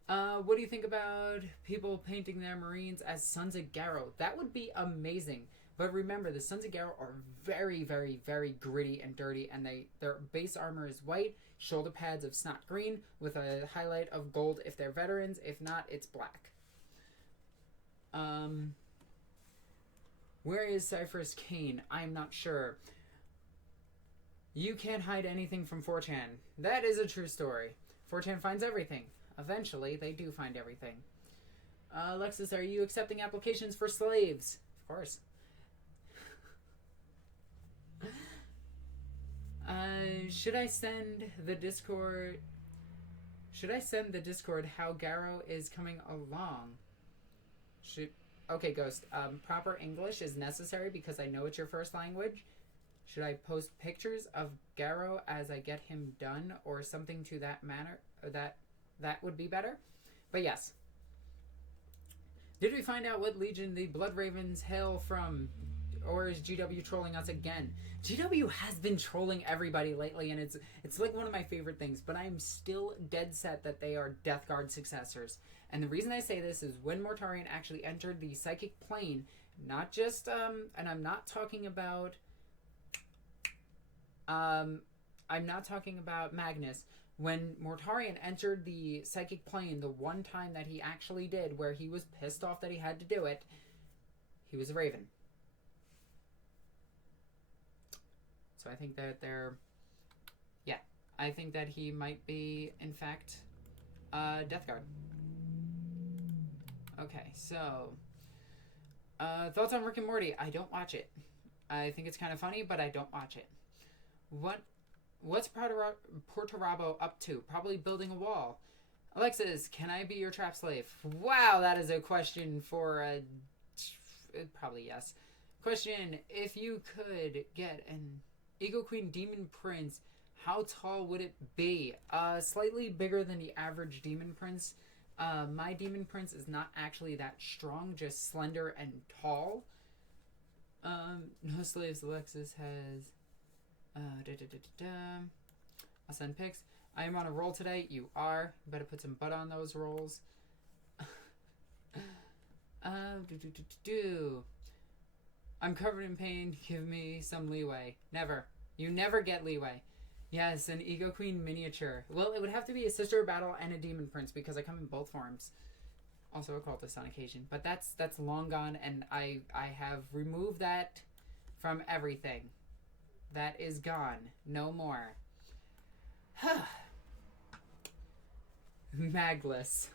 What do you think about people painting their Marines as Sons of Garro? That would be amazing. But remember, the Sons of Garro are very, very, very gritty and dirty, and their base armor is white, shoulder pads of snot green, with a highlight of gold if they're veterans. If not, it's black. Where is Cypher's Kane? I'm not sure. You can't hide anything from 4chan. That is a true story. 4chan finds everything. Eventually, they do find everything. Alexis, are you accepting applications for slaves? Of course. Should I send the Discord how Garro is coming along? Okay, Ghost. Proper English is necessary because I know it's your first language. Should I post pictures of Garro as I get him done, or something to that manner? That would be better. But yes. Did we find out what legion the Blood Ravens hail from? Or is GW trolling us again? GW has been trolling everybody lately, and it's like one of my favorite things, but I'm still dead set that they are Death Guard successors. And the reason I say this is when Mortarion actually entered the psychic plane, not just, and I'm not talking about Magnus. When Mortarion entered the psychic plane, the one time that he actually did, where he was pissed off that he had to do it, he was a Raven. So I think that I think that he might be, in fact, Death Guard. Okay, so, thoughts on Rick and Morty? I don't watch it. I think it's kind of funny, but I don't watch it. What's Portarabo up to? Probably building a wall. Alexis, can I be your trap slave? Wow, that is a question for probably yes. Question, if you could get an Ego Queen Demon Prince, how tall would it be? Slightly bigger than the average Demon Prince. My Demon Prince is not actually that strong, just slender and tall. No slaves, Alexis has... I'll send pics. I am on a roll today. You are. You better put some butt on those rolls. I'm covered in pain. Give me some leeway. Never. You never get leeway. Yes, an Ego Queen miniature. Well, it would have to be a Sister of Battle and a Demon Prince because I come in both forms. Also a cultist on occasion. But that's long gone, and I have removed that from everything. That is gone. No more. Magless.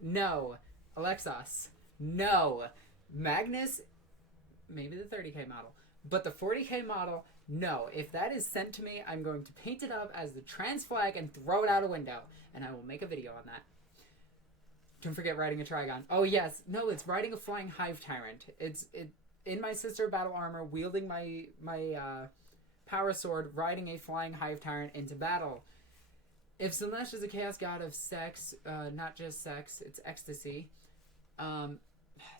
No. Alexos. No. Magnus, maybe the 30k model. But the 40k model, no. If that is sent to me, I'm going to paint it up as the trans flag and throw it out a window. And I will make a video on that. Don't forget riding a Trigon. Oh, yes. No, it's riding a flying hive tyrant. It's in my Sister Battle armor, wielding my power sword, riding a flying hive tyrant into battle. If Slaanesh is a chaos god of sex, not just sex, it's ecstasy. Damn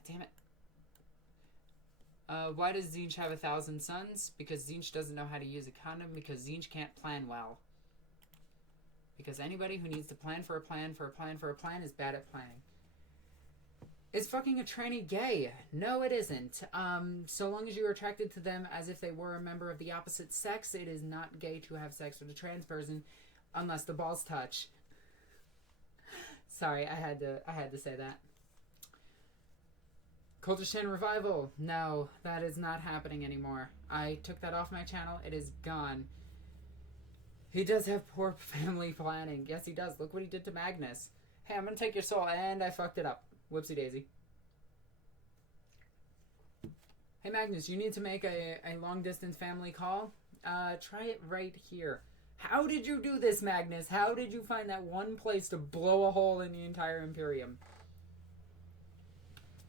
it. Why does Tzeentch have 1,000 sons? Because Tzeentch doesn't know how to use a condom, because Tzeentch can't plan well. Because anybody who needs to plan for a plan for a plan for a plan is bad at planning. Is fucking a tranny gay? No, it isn't. So long as you're attracted to them as if they were a member of the opposite sex, it is not gay to have sex with a trans person unless the balls touch. Sorry, I had to say that. Culture Shan Revival. No, that is not happening anymore. I took that off my channel. It is gone. He does have poor family planning. Yes, he does. Look what he did to Magnus. Hey, I'm gonna take your soul, and I fucked it up. Whoopsie daisy. Hey Magnus, you need to make a long distance family call? Try it right here. How did you do this, Magnus? How did you find that one place to blow a hole in the entire Imperium?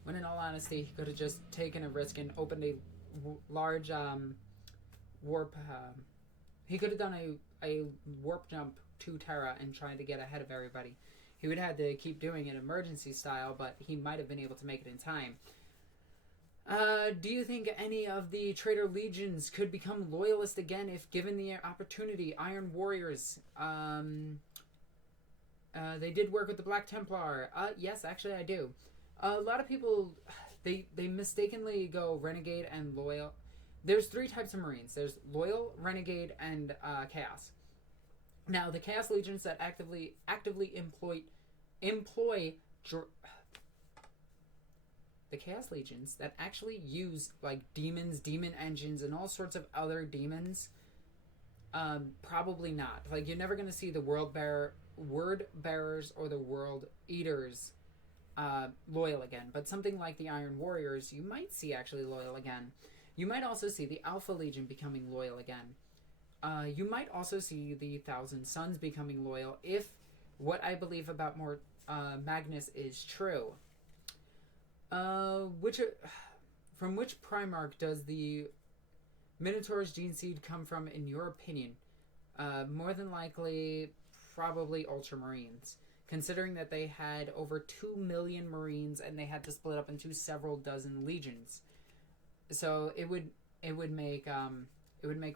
When in all honesty, he could have just taken a risk and opened a large warp. He could have done a warp jump to Terra and tried to get ahead of everybody. He would have had to keep doing it emergency style, but he might have been able to make it in time. Do you think any of the traitor legions could become loyalist again if given the opportunity? Iron Warriors. They did work with the Black Templar. Yes, actually I do. A lot of people, they mistakenly go renegade and loyal. There's 3 types of Marines. There's loyal, renegade, and chaos. Now, the Chaos Legions that actively employ the Chaos Legions that actually use like demons, demon engines, and all sorts of other demons, probably not. Like, you're never going to see the word bearers or the world eaters loyal again. But something like the Iron Warriors, you might see actually loyal again. You might also see the Alpha Legion becoming loyal again. You might also see the Thousand Sons becoming loyal if what I believe about Magnus is true. From which Primarch does the Minotaur's gene seed come from, in your opinion? More than likely, probably Ultramarines, considering that they had over 2 million Marines and they had to split up into several dozen legions. So it would make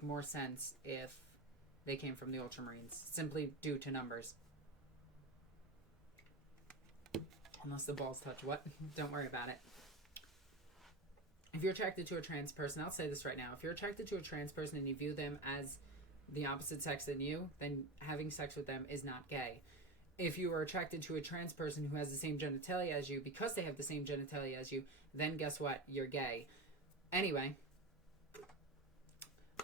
more sense if they came from the Ultramarines, simply due to numbers. Unless the balls touch what? Don't worry about it. If you're attracted to a trans person, I'll say this right now. If you're attracted to a trans person and you view them as the opposite sex than you, then having sex with them is not gay. If you are attracted to a trans person who has the same genitalia as you because they have the same genitalia as you, then guess what? You're gay. Anyway.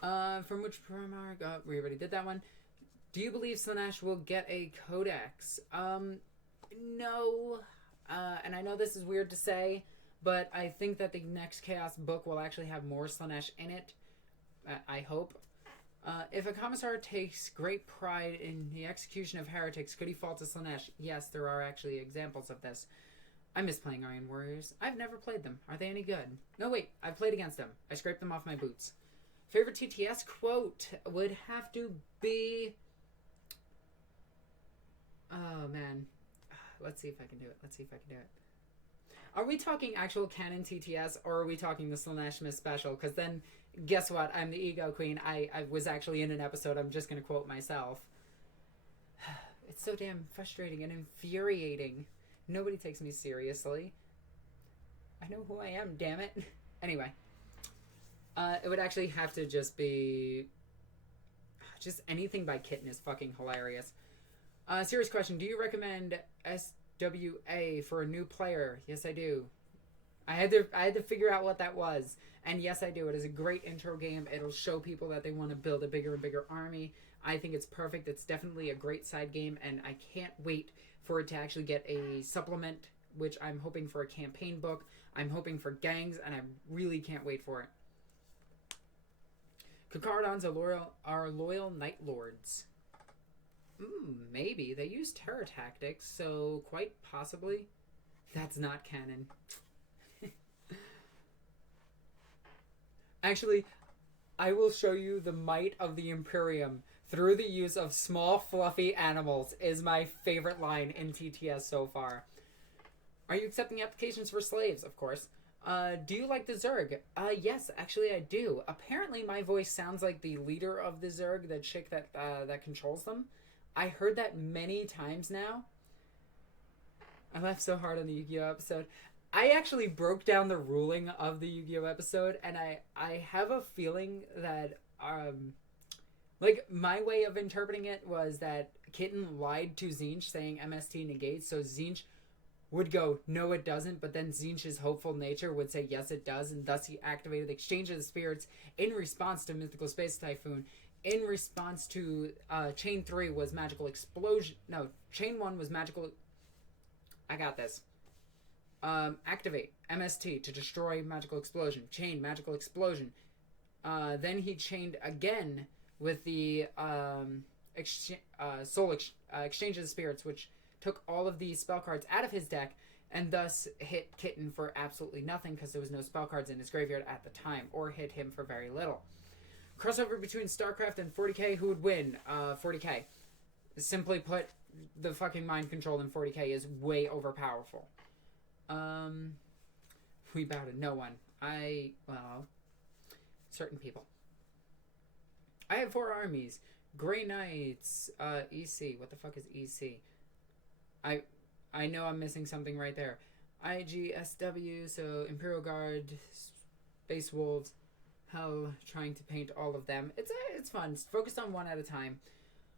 From which Primarch? We already did that one. Do you believe Slaanesh will get a codex? No. And I know this is weird to say, but I think that the next Chaos book will actually have more Slaanesh in it. I hope. If a commissar takes great pride in the execution of heretics, could he fall to Slaanesh? Yes, there are actually examples of this. I miss playing Iron Warriors. I've never played them. Are they any good? No, wait. I've played against them. I scraped them off my boots. Favorite TTS quote would have to be... Oh, man. Let's see if I can do it. Are we talking actual canon TTS, or are we talking the Slaanesh Myth special? Because then, guess what? I'm the Ego Queen. I was actually in an episode. I'm just going to quote myself. It's so damn frustrating and infuriating. Nobody takes me seriously. I know who I am, damn it. Anyway. It would actually have to just be... Just anything by Kitten is fucking hilarious. Serious question. Do you recommend SWA for a new player? Yes, I do. I had to figure out what that was. And yes, I do. It is a great intro game. It'll show people that they want to build a bigger and bigger army. I think it's perfect. It's definitely a great side game, and I can't wait for it to actually get a supplement, which I'm hoping for a campaign book. I'm hoping for gangs, and I really can't wait for it. Kakardons are loyal Night Lords. Maybe. They use terror tactics, so quite possibly. That's not canon. Actually, I will show you the might of the Imperium through the use of small, fluffy animals is my favorite line in TTS so far. Are you accepting applications for slaves? Of course. Do you like the Zerg? Yes, actually I do. Apparently my voice sounds like the leader of the Zerg, the chick that controls them. I heard that many times now. I laughed so hard on the Yu-Gi-Oh episode. I actually broke down the ruling of the Yu-Gi-Oh episode, and I have a feeling that, like, my way of interpreting it was that Kitten lied to Zinch saying MST negates, so Zinch would go, no it doesn't, but then Zinch's hopeful nature would say yes it does, and thus he activated the Exchange of the Spirits in response to Mythical Space Typhoon. In response to, Chain 3 was Magical Explosion, no, Chain 1 was Magical, I got this. Activate MST to destroy Magical Explosion. Chain Magical Explosion. Then he chained again with the Exchange of the Spirits, which took all of the spell cards out of his deck and thus hit Kitten for absolutely nothing because there was no spell cards in his graveyard at the time, or hit him for very little. Crossover between StarCraft and 40k, who would win? 40k. Simply put, the fucking mind control in 40k is way overpowerful. We bow to no one. Well, certain people. I have 4 armies. Grey Knights, EC. What the fuck is EC? I know I'm missing something right there. IGSW, so Imperial Guard, Space Wolves, hell, trying to paint all of them. It's fun. It's focused on one at a time.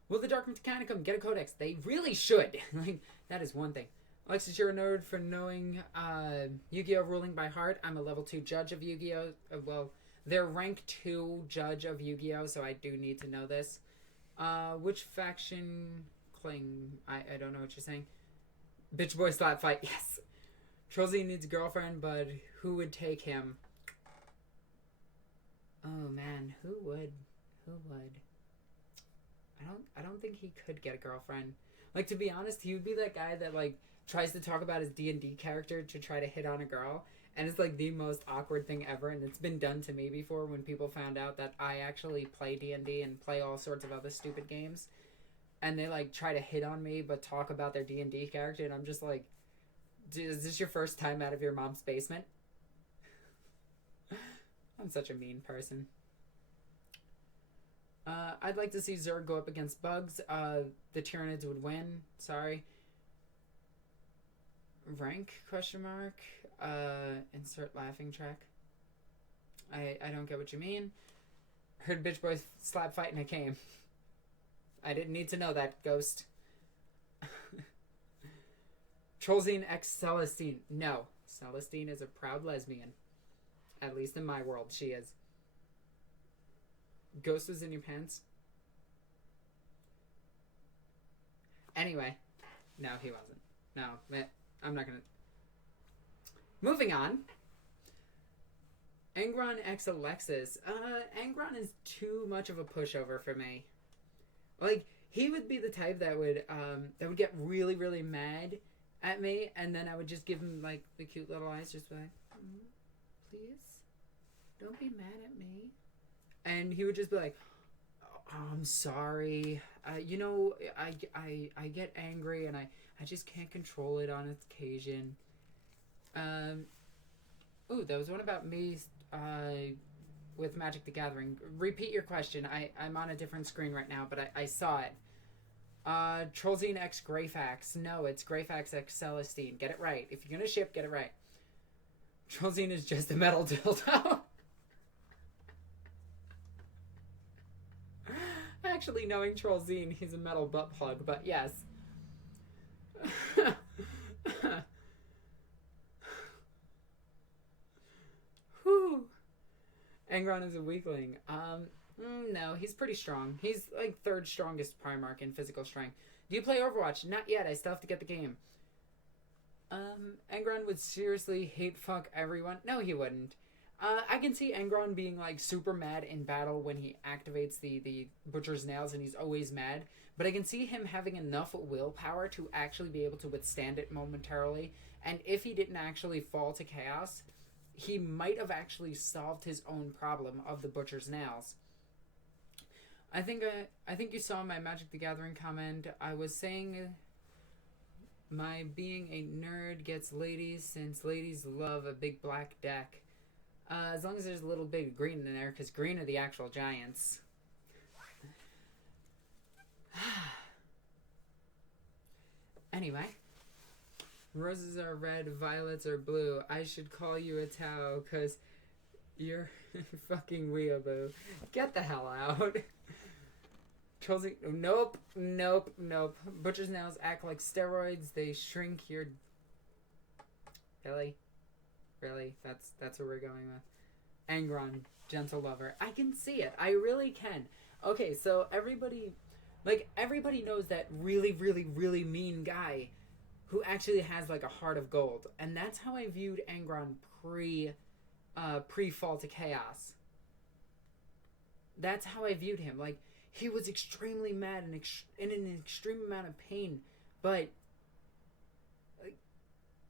Will the Dark Mechanicum get a codex? They really should. Like, that is one thing. Alexis, you're a nerd for knowing Yu-Gi-Oh! Ruling by heart. I'm a level 2 judge of Yu-Gi-Oh! Well, they're rank 2 judge of Yu-Gi-Oh! So I do need to know this. Which faction cling? I don't know what you're saying. Bitch boy slap fight. Yes. Trollsy needs a girlfriend, but who would take him? Oh man, who would? I don't think he could get a girlfriend. Like, to be honest, he would be that guy that, like, tries to talk about his D&D character to try to hit on a girl, and it's, like, the most awkward thing ever, and it's been done to me before when people found out that I actually play D&D and play all sorts of other stupid games, and they, like, try to hit on me but talk about their D&D character, and I'm just like, is this your first time out of your mom's basement? I'm such a mean person. I'd like to see Zerg go up against Bugs. The Tyranids would win. Sorry. Rank? Question mark. Insert laughing track. I don't get what you mean. Heard bitch boys slap fight and I came. I didn't need to know that, Ghost. Trollzine x Celestine. No. Celestine is a proud lesbian. At least in my world, she is. Ghost was in your pants? Anyway. No, he wasn't. No, I'm not gonna... Moving on. Angron x Alexis. Angron is too much of a pushover for me. Like, he would be the type that would get really, really mad at me, and then I would just give him, like, the cute little eyes, just like, please, don't be mad at me. And he would just be like, oh, I'm sorry. You know, I get angry and I just can't control it on occasion. Ooh, there was one about me with Magic the Gathering. Repeat your question. I'm on a different screen right now, but I saw it. Trollzine x Greyfax. No, it's Greyfax x Celestine. Get it right. If you're gonna ship, get it right. Trollzine is just a metal dildo. Actually, knowing Trollzine, he's a metal butt plug, but yes. Whew. Angron is a weakling. No, he's pretty strong. He's like 3rd strongest Primarch in physical strength. Do you play Overwatch? Not yet. I still have to get the game. Angron would seriously hate fuck everyone. No, he wouldn't. I can see Angron being, like, super mad in battle when he activates the Butcher's Nails and he's always mad. But I can see him having enough willpower to actually be able to withstand it momentarily. And if he didn't actually fall to chaos, he might have actually solved his own problem of the butcher's nails. I think you saw my Magic the Gathering comment. I was saying my being a nerd gets ladies since ladies love a big black deck. As long as there's a little bit of green in there, because green are the actual giants. Anyway. Roses are red, violets are blue. I should call you a Tao, because you're fucking weeaboo. Get the hell out. Chelsea, nope. Butcher's nails act like steroids. They shrink your... Really? That's what we're going with. Angron, gentle lover. I can see it. I really can. Okay, so everybody knows that really, really, really mean guy who actually has like a heart of gold. And that's how I viewed Angron pre-Fall to Chaos. That's how I viewed him. Like, he was extremely mad and in an extreme amount of pain. But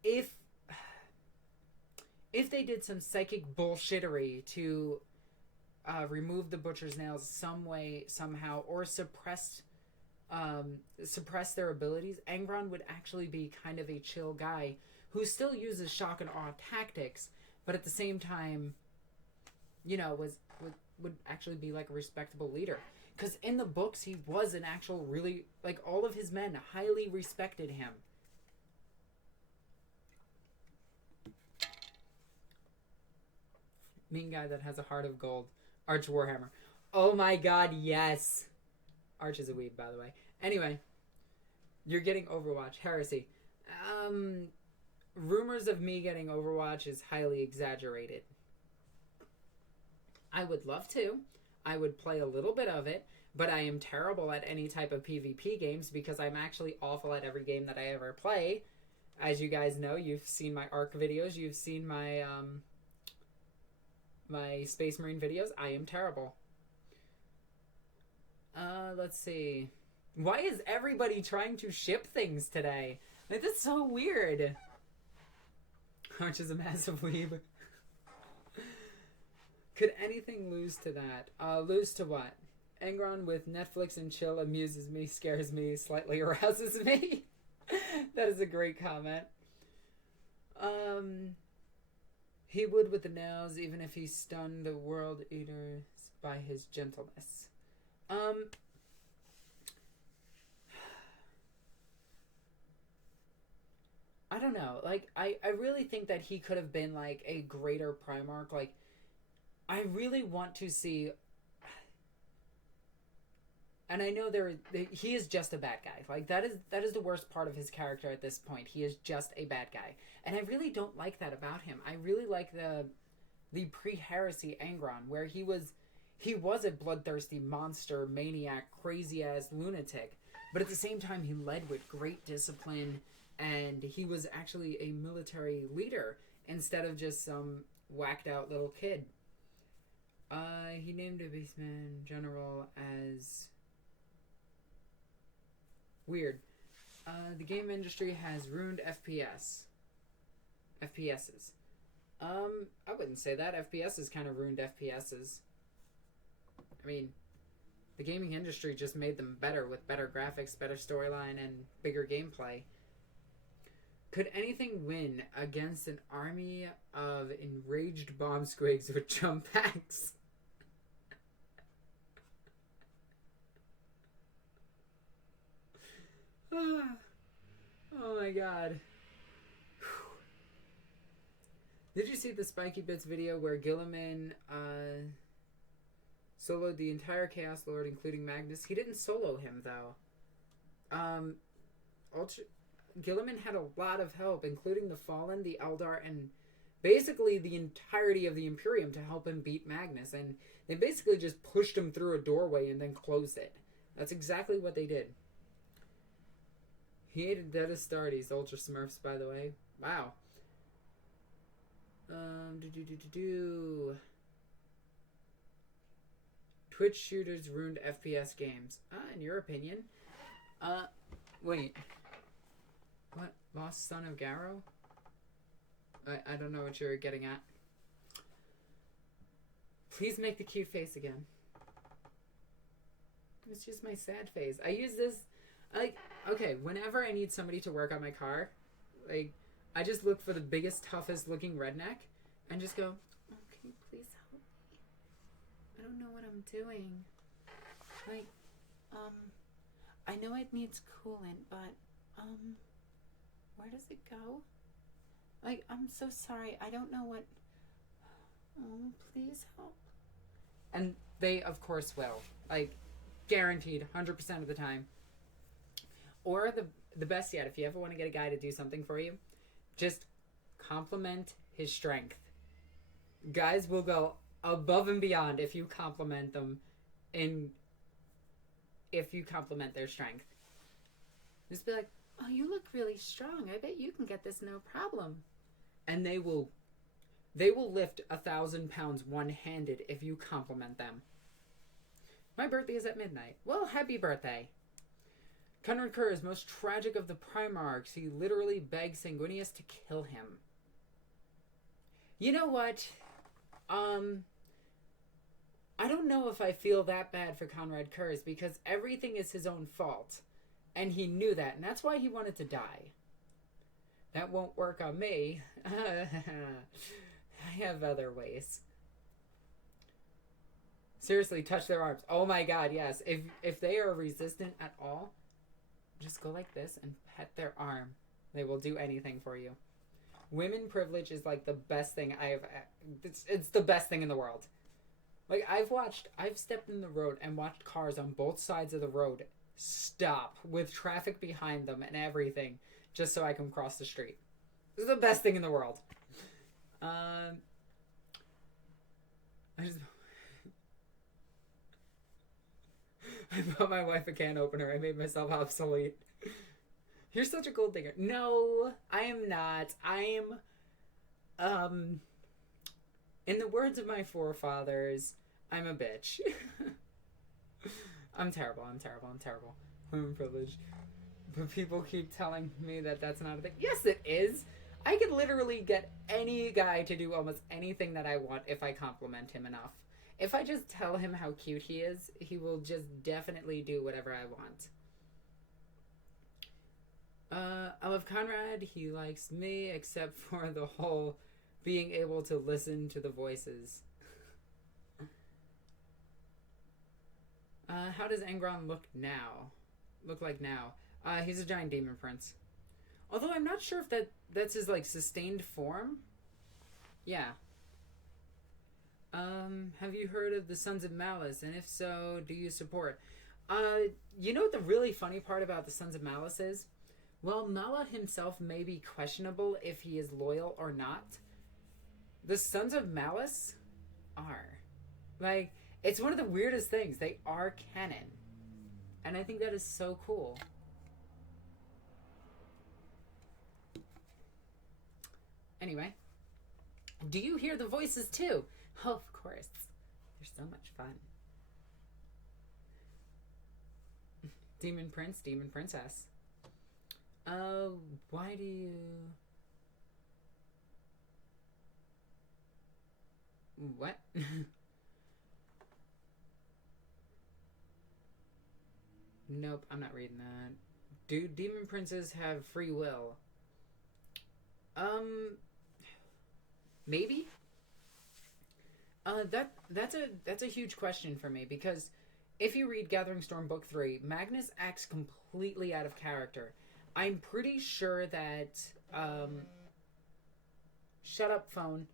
if they did some psychic bullshittery to remove the butcher's nails some way, somehow, or suppress their abilities, Angron would actually be kind of a chill guy who still uses shock and awe tactics, but at the same time, you know, would actually be like a respectable leader. Because in the books, he was an actual really, like, all of his men highly respected him. Mean guy that has a heart of gold. Arch Warhammer. Oh my god, yes! Arch is a weeb, by the way. Anyway. You're getting Overwatch. Heresy. Rumors of me getting Overwatch is highly exaggerated. I would love to. I would play a little bit of it, but I am terrible at any type of PvP games because I'm actually awful at every game that I ever play. As you guys know, you've seen my ARC videos, you've seen my my Space Marine videos. I am terrible. Let's see. Why is everybody trying to ship things today? Like, that's so weird. Arch is a massive weeb. Could anything lose to that? Lose to what? Angron with Netflix and chill amuses me, scares me, slightly arouses me. That is a great comment. He would with the nails, even if he stunned the world eaters by his gentleness. I don't know. Like, I really think that he could have been, like, a greater Primarch. Like, I really want to see... And I know he is just a bad guy. Like, that is the worst part of his character at this point. He is just a bad guy. And I really don't like that about him. I really like the pre-heresy Angron, where he was a bloodthirsty monster, maniac, crazy-ass lunatic. But at the same time, he led with great discipline, and he was actually a military leader instead of just some whacked-out little kid. He named a baseman general as... Weird. The game industry has ruined FPSs. I wouldn't say that. FPSs kind of ruined FPSs. I mean, the gaming industry just made them better with better graphics, better storyline, and bigger gameplay. Could anything win against an army of enraged bomb squigs with jump packs? Oh my god. Did you see the Spiky Bits video where Gilliman soloed the entire Chaos Lord, including Magnus? He didn't solo him, though. Gilliman had a lot of help, including the Fallen, the Eldar, and basically the entirety of the Imperium to help him beat Magnus. And they basically just pushed him through a doorway and then closed it. That's exactly what they did. He hated Dead Astartes, Ultra Smurfs, by the way. Wow. Twitch shooters ruined FPS games. In your opinion? Wait. What? Lost Son of Garro? I don't know what you're getting at. Please make the cute face again. It's just my sad face. I use this, like, okay, whenever I need somebody to work on my car, like, I just look for the biggest, toughest looking redneck and just go, oh, can you please help me? I don't know what I'm doing. Like, I know it needs coolant, but, where does it go? Like, I'm so sorry. I don't know what, oh, please help. And they, of course, will. Like, guaranteed, 100% of the time. Or the best yet, if you ever want to get a guy to do something for you, just compliment his strength. Guys will go above and beyond if you compliment them if you compliment their strength. Just be like, oh, you look really strong. I bet you can get this no problem. And they will lift 1,000 pounds one-handed if you compliment them. My birthday is at midnight. Well, happy birthday. Conrad Kerr is most tragic of the Primarchs. He literally begs Sanguinius to kill him. You know what? I don't know if I feel that bad for Conrad Kurz because everything is his own fault. And he knew that, and that's why he wanted to die. That won't work on me. I have other ways. Seriously, touch their arms. Oh my god, yes. If they are resistant at all, just go like this and pet their arm. They will do anything for you. Women privilege is like the best thing it's the best thing in the world. Like, I've stepped in the road and watched cars on both sides of the road stop with traffic behind them and everything just so I can cross the street. This is the best thing in the world. I bought my wife a can opener. I made myself obsolete. You're such a gold digger. No, I am not. I am, in the words of my forefathers, I'm a bitch. I'm terrible. Women privilege. But people keep telling me that that's not a thing. Yes, it is. I could literally get any guy to do almost anything that I want if I compliment him enough. If I just tell him how cute he is, he will just definitely do whatever I want. I love Conrad. He likes me, except for the whole being able to listen to the voices. How does Angron look like now? He's a giant demon prince. Although I'm not sure if that's his, like, sustained form. Yeah. Have you heard of the Sons of Malice? And if so, do you support? You know what the really funny part about the Sons of Malice is? Well, Mala himself may be questionable if he is loyal or not. The Sons of Malice are. Like, it's one of the weirdest things. They are canon. And I think that is so cool. Anyway. Do you hear the voices too? Oh, of course. They're so much fun. Demon Prince, Demon Princess. Why do you... What? Nope, I'm not reading that. Do demon princes have free will? Maybe? That's a huge question for me, because if you read Gathering Storm Book 3, Magnus acts completely out of character. I'm pretty sure that, shut up, phone.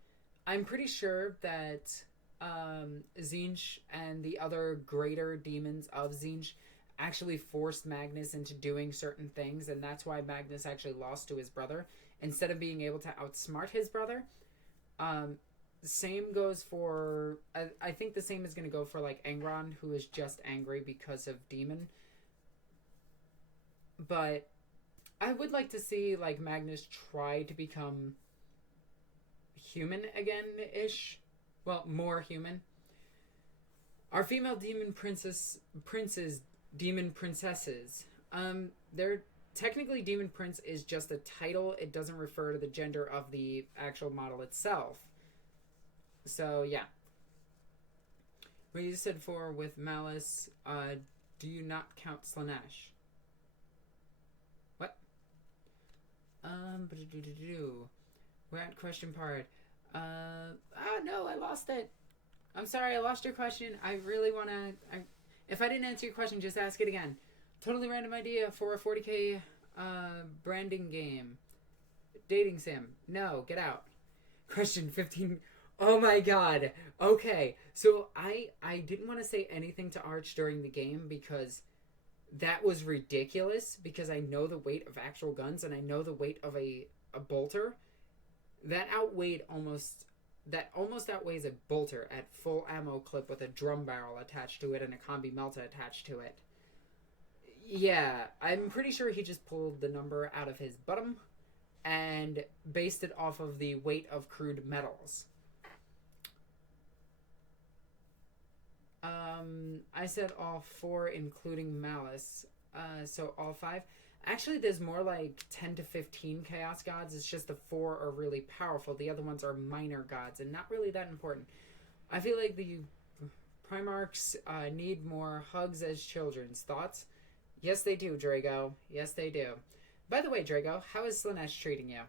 I'm pretty sure that, Tzeentch and the other greater demons of Tzeentch actually forced Magnus into doing certain things, and that's why Magnus actually lost to his brother, instead of being able to outsmart his brother. Same goes for, I think the same is going to go for, like, Angron, who is just angry because of Demon. But I would like to see, like, Magnus try to become human again-ish. Well, more human. Our female demon demon princesses. They're technically demon prince is just a title. It doesn't refer to the gender of the actual model itself. So, yeah. Well, you said 4 with malice. Do you not count Slanesh? What? We're at question part. No, I lost it. I'm sorry, I lost your question. I really want to... If I didn't answer your question, just ask it again. Totally random idea for a 40k branding game. Dating sim. No, get out. Question 15. Oh my god. Okay, so I didn't want to say anything to Arch during the game because that was ridiculous, because I know the weight of actual guns and I know the weight of a bolter. That almost outweighs a bolter at full ammo clip with a drum barrel attached to it and a combi melta attached to it. Yeah, I'm pretty sure he just pulled the number out of his bottom and based it off of the weight of crude metals. I said all 4 including malice. So all 5. Actually, there's more like 10 to 15 chaos gods. It's just the 4 are really powerful. The other ones are minor gods and not really that important. I feel like the Primarchs need more hugs as children's. Thoughts? Yes, they do, Drago. Yes, they do. By the way, Drago, how is Slanesh treating you?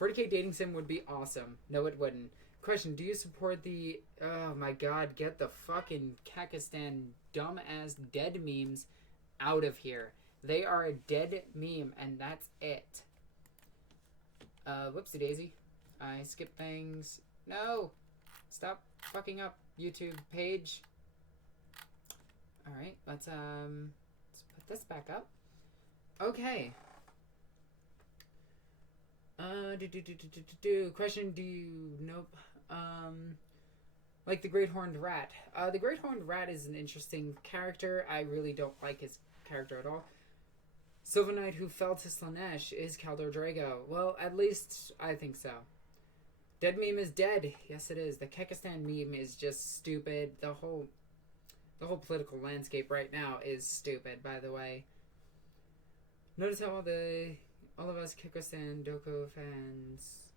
40k dating sim would be awesome. No, it wouldn't. Question, do you support the... Oh my god, get the fucking Kakistan dumb-ass dead memes out of here. They are a dead meme, and that's it. Whoopsie daisy. I skipped things. No! Stop fucking up, YouTube page. Alright, let's put this back up. Okay. Question, do you... Nope. Like the Great Horned Rat. The Great Horned Rat is an interesting character. I really don't like his character at all. Silver Knight who fell to Slanesh is Kaldor Drago. Well, at least I think so. Dead meme is dead. Yes, it is. The Kekistan meme is just stupid. The whole political landscape right now is stupid, by the way. Notice how all of us Kekistan Doko fans...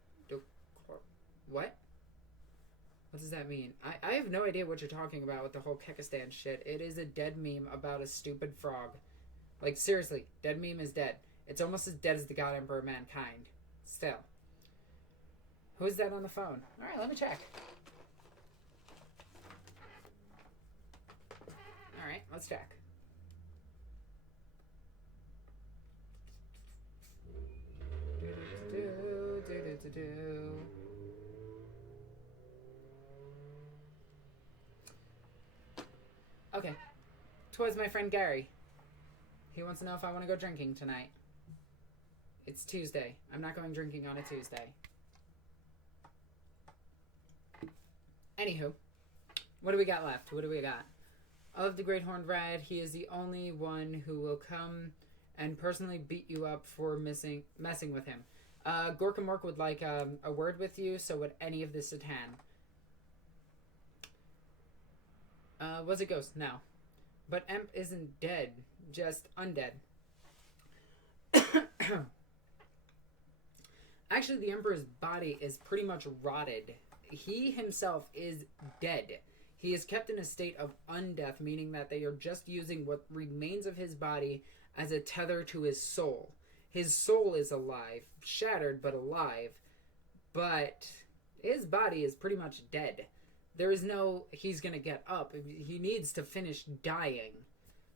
What? What does that mean? I have no idea what you're talking about with the whole Kekistan shit. It is a dead meme about a stupid frog. Like, seriously, dead meme is dead. It's almost as dead as the God Emperor of Mankind. Still. Who is that on the phone? Alright, let me check. Alright, let's check. Okay. Twas my friend Gary. He wants to know if I want to go drinking tonight. It's Tuesday. I'm not going drinking on a Tuesday. Anywho. What do we got left? What do we got? Of the Great Horned Rat, he is the only one who will come and personally beat you up for messing with him. Gorka Mork would like a word with you, so would any of the Satan. Was it Ghost? No. But Emp isn't dead, just undead. Actually, the Emperor's body is pretty much rotted. He himself is dead. He is kept in a state of undeath, meaning that they are just using what remains of his body as a tether to his soul. His soul is alive, shattered but alive, but his body is pretty much dead. There is no, he's gonna get up. He needs to finish dying.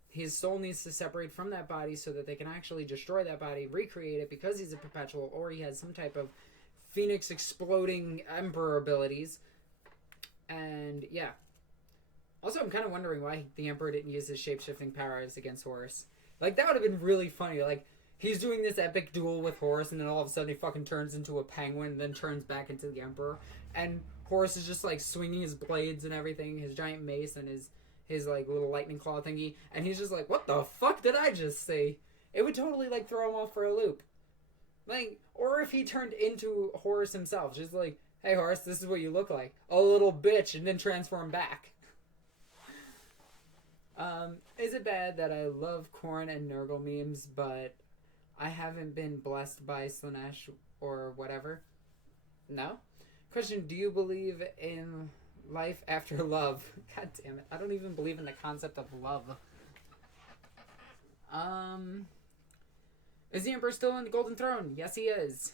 His soul needs to separate from that body so that they can actually destroy that body, recreate it because he's a perpetual, or he has some type of phoenix exploding emperor abilities. And yeah. Also, I'm kind of wondering why the Emperor didn't use his shape-shifting powers against Horus. Like, that would have been really funny. Like, he's doing this epic duel with Horus, and then all of a sudden he fucking turns into a penguin, and then turns back into the Emperor. And Horus is just, like, swinging his blades and everything, his giant mace and his like, little lightning claw thingy. And he's just like, what the fuck did I just see? It would totally, like, throw him off for a loop. Like, or if he turned into Horus himself, just like, hey, Horus, this is what you look like. A little bitch, and then transform back. Is it bad that I love Korn and Nurgle memes, but I haven't been blessed by Slanesh or whatever? No. Question, do you believe in life after love. God damn it. I don't even believe in the concept of love. Is the Emperor still on the Golden Throne? Yes, he is.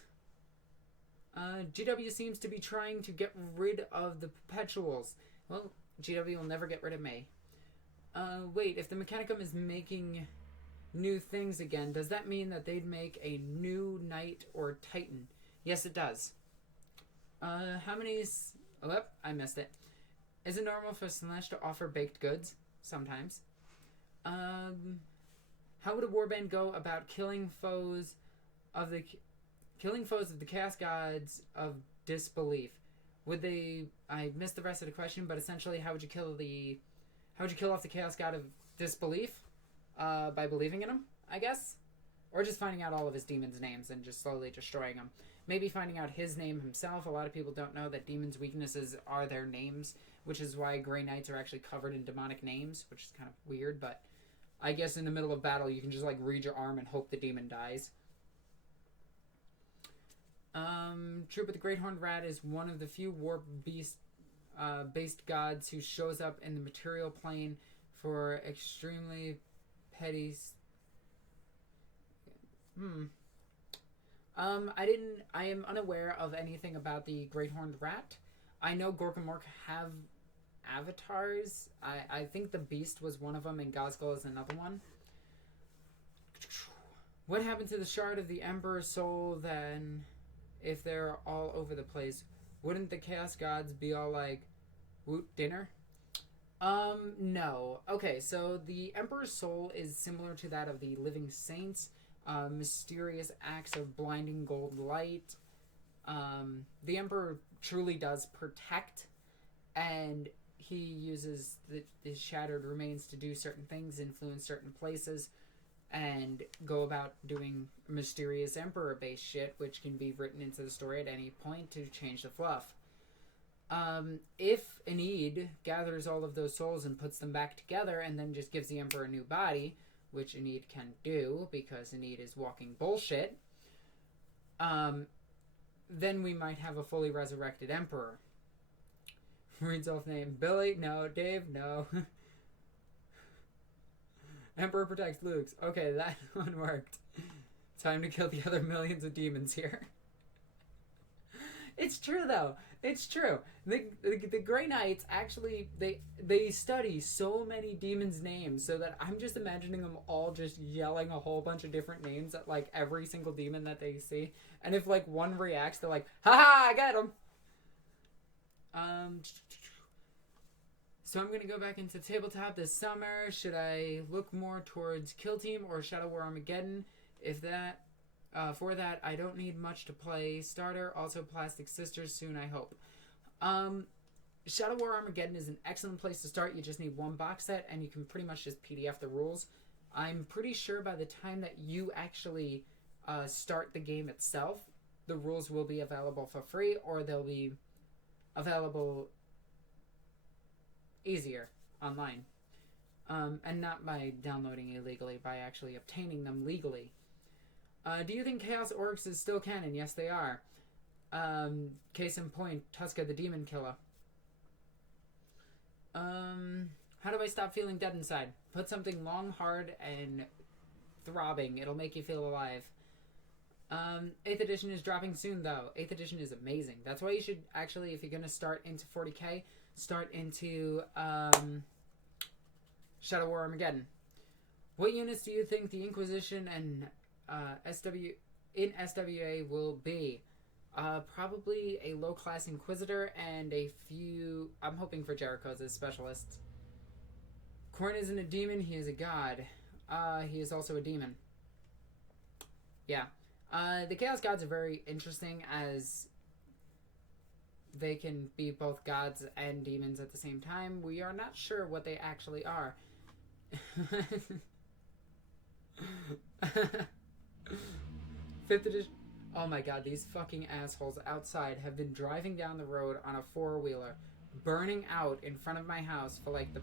GW seems to be trying to get rid of the Perpetuals. Well, GW will never get rid of me. Wait, if the Mechanicum is making new things again, does that mean that they'd make a new Knight or Titan? Yes, it does. How many... Oh, I missed it. Is it normal for Slanesh to offer baked goods? Sometimes. How would a warband go about killing foes of the Chaos Gods of disbelief? Would they... I missed the rest of the question, but essentially, how would you kill off the Chaos God of disbelief? By believing in him, I guess? Or just finding out all of his demons' names and just slowly destroying them. Maybe finding out his name himself. A lot of people don't know that demons' weaknesses are their names, which is why Grey Knights are actually covered in demonic names, which is kind of weird, but I guess in the middle of battle, you can just, like, read your arm and hope the demon dies. Troop of the Great Horned Rat is one of the few war based gods who shows up in the material plane for extremely petty... I am unaware of anything about the Great Horned Rat. I know Gorkamork have avatars. I think the Beast was one of them and Gosgol is another one. What happened to the shard of the Emperor's soul then if they're all over the place? Wouldn't the Chaos Gods be all like, woot, dinner? No. Okay, so the Emperor's soul is similar to that of the Living Saints. Mysterious acts of blinding gold light. The Emperor truly does protect, and he uses the shattered remains to do certain things, influence certain places, and go about doing mysterious Emperor-based shit, which can be written into the story at any point to change the fluff. If Enid gathers all of those souls and puts them back together and then just gives the Emperor a new body, which Enid can do because Enid is walking bullshit, then we might have a fully resurrected Emperor. Reads off name. Billy? No. Dave? No. Emperor protects Luke's. Okay, that one worked. Time to kill the other millions of demons here. It's true, though. It's true. The Grey Knights, actually, they study so many demons' names so that I'm just imagining them all just yelling a whole bunch of different names at, like, every single demon that they see. And if, like, one reacts, they're like, ha-ha, I got him! So I'm going to go back into tabletop this summer. Should I look more towards Kill Team or Shadow War Armageddon? For that, I don't need much to play. Starter, also Plastic Sisters soon, I hope. Shadow War Armageddon is an excellent place to start. You just need one box set, and you can pretty much just PDF the rules. I'm pretty sure by the time that you actually start the game itself, the rules will be available for free, or they'll be available easier online. And not by downloading illegally, by actually obtaining them legally. Do you think Chaos Orks is still canon? Yes, they are. Case in point, Tuska the Demon Killer. How do I stop feeling dead inside? Put something long, hard, and throbbing. It'll make you feel alive. 8th edition is dropping soon, though. 8th edition is amazing. That's why you should actually, if you're going to start into 40k, start into Shadow War Armageddon. What units do you think the Inquisition and SWA will be? Probably a low-class Inquisitor and a few... I'm hoping for Jericho's as specialists. Khorne isn't a demon, he is a god. He is also a demon. Yeah. The Chaos Gods are very interesting as they can be both gods and demons at the same time. We are not sure what they actually are. 5th edition. Oh my god, these fucking assholes outside have been driving down the road on a four-wheeler, burning out in front of my house for like the...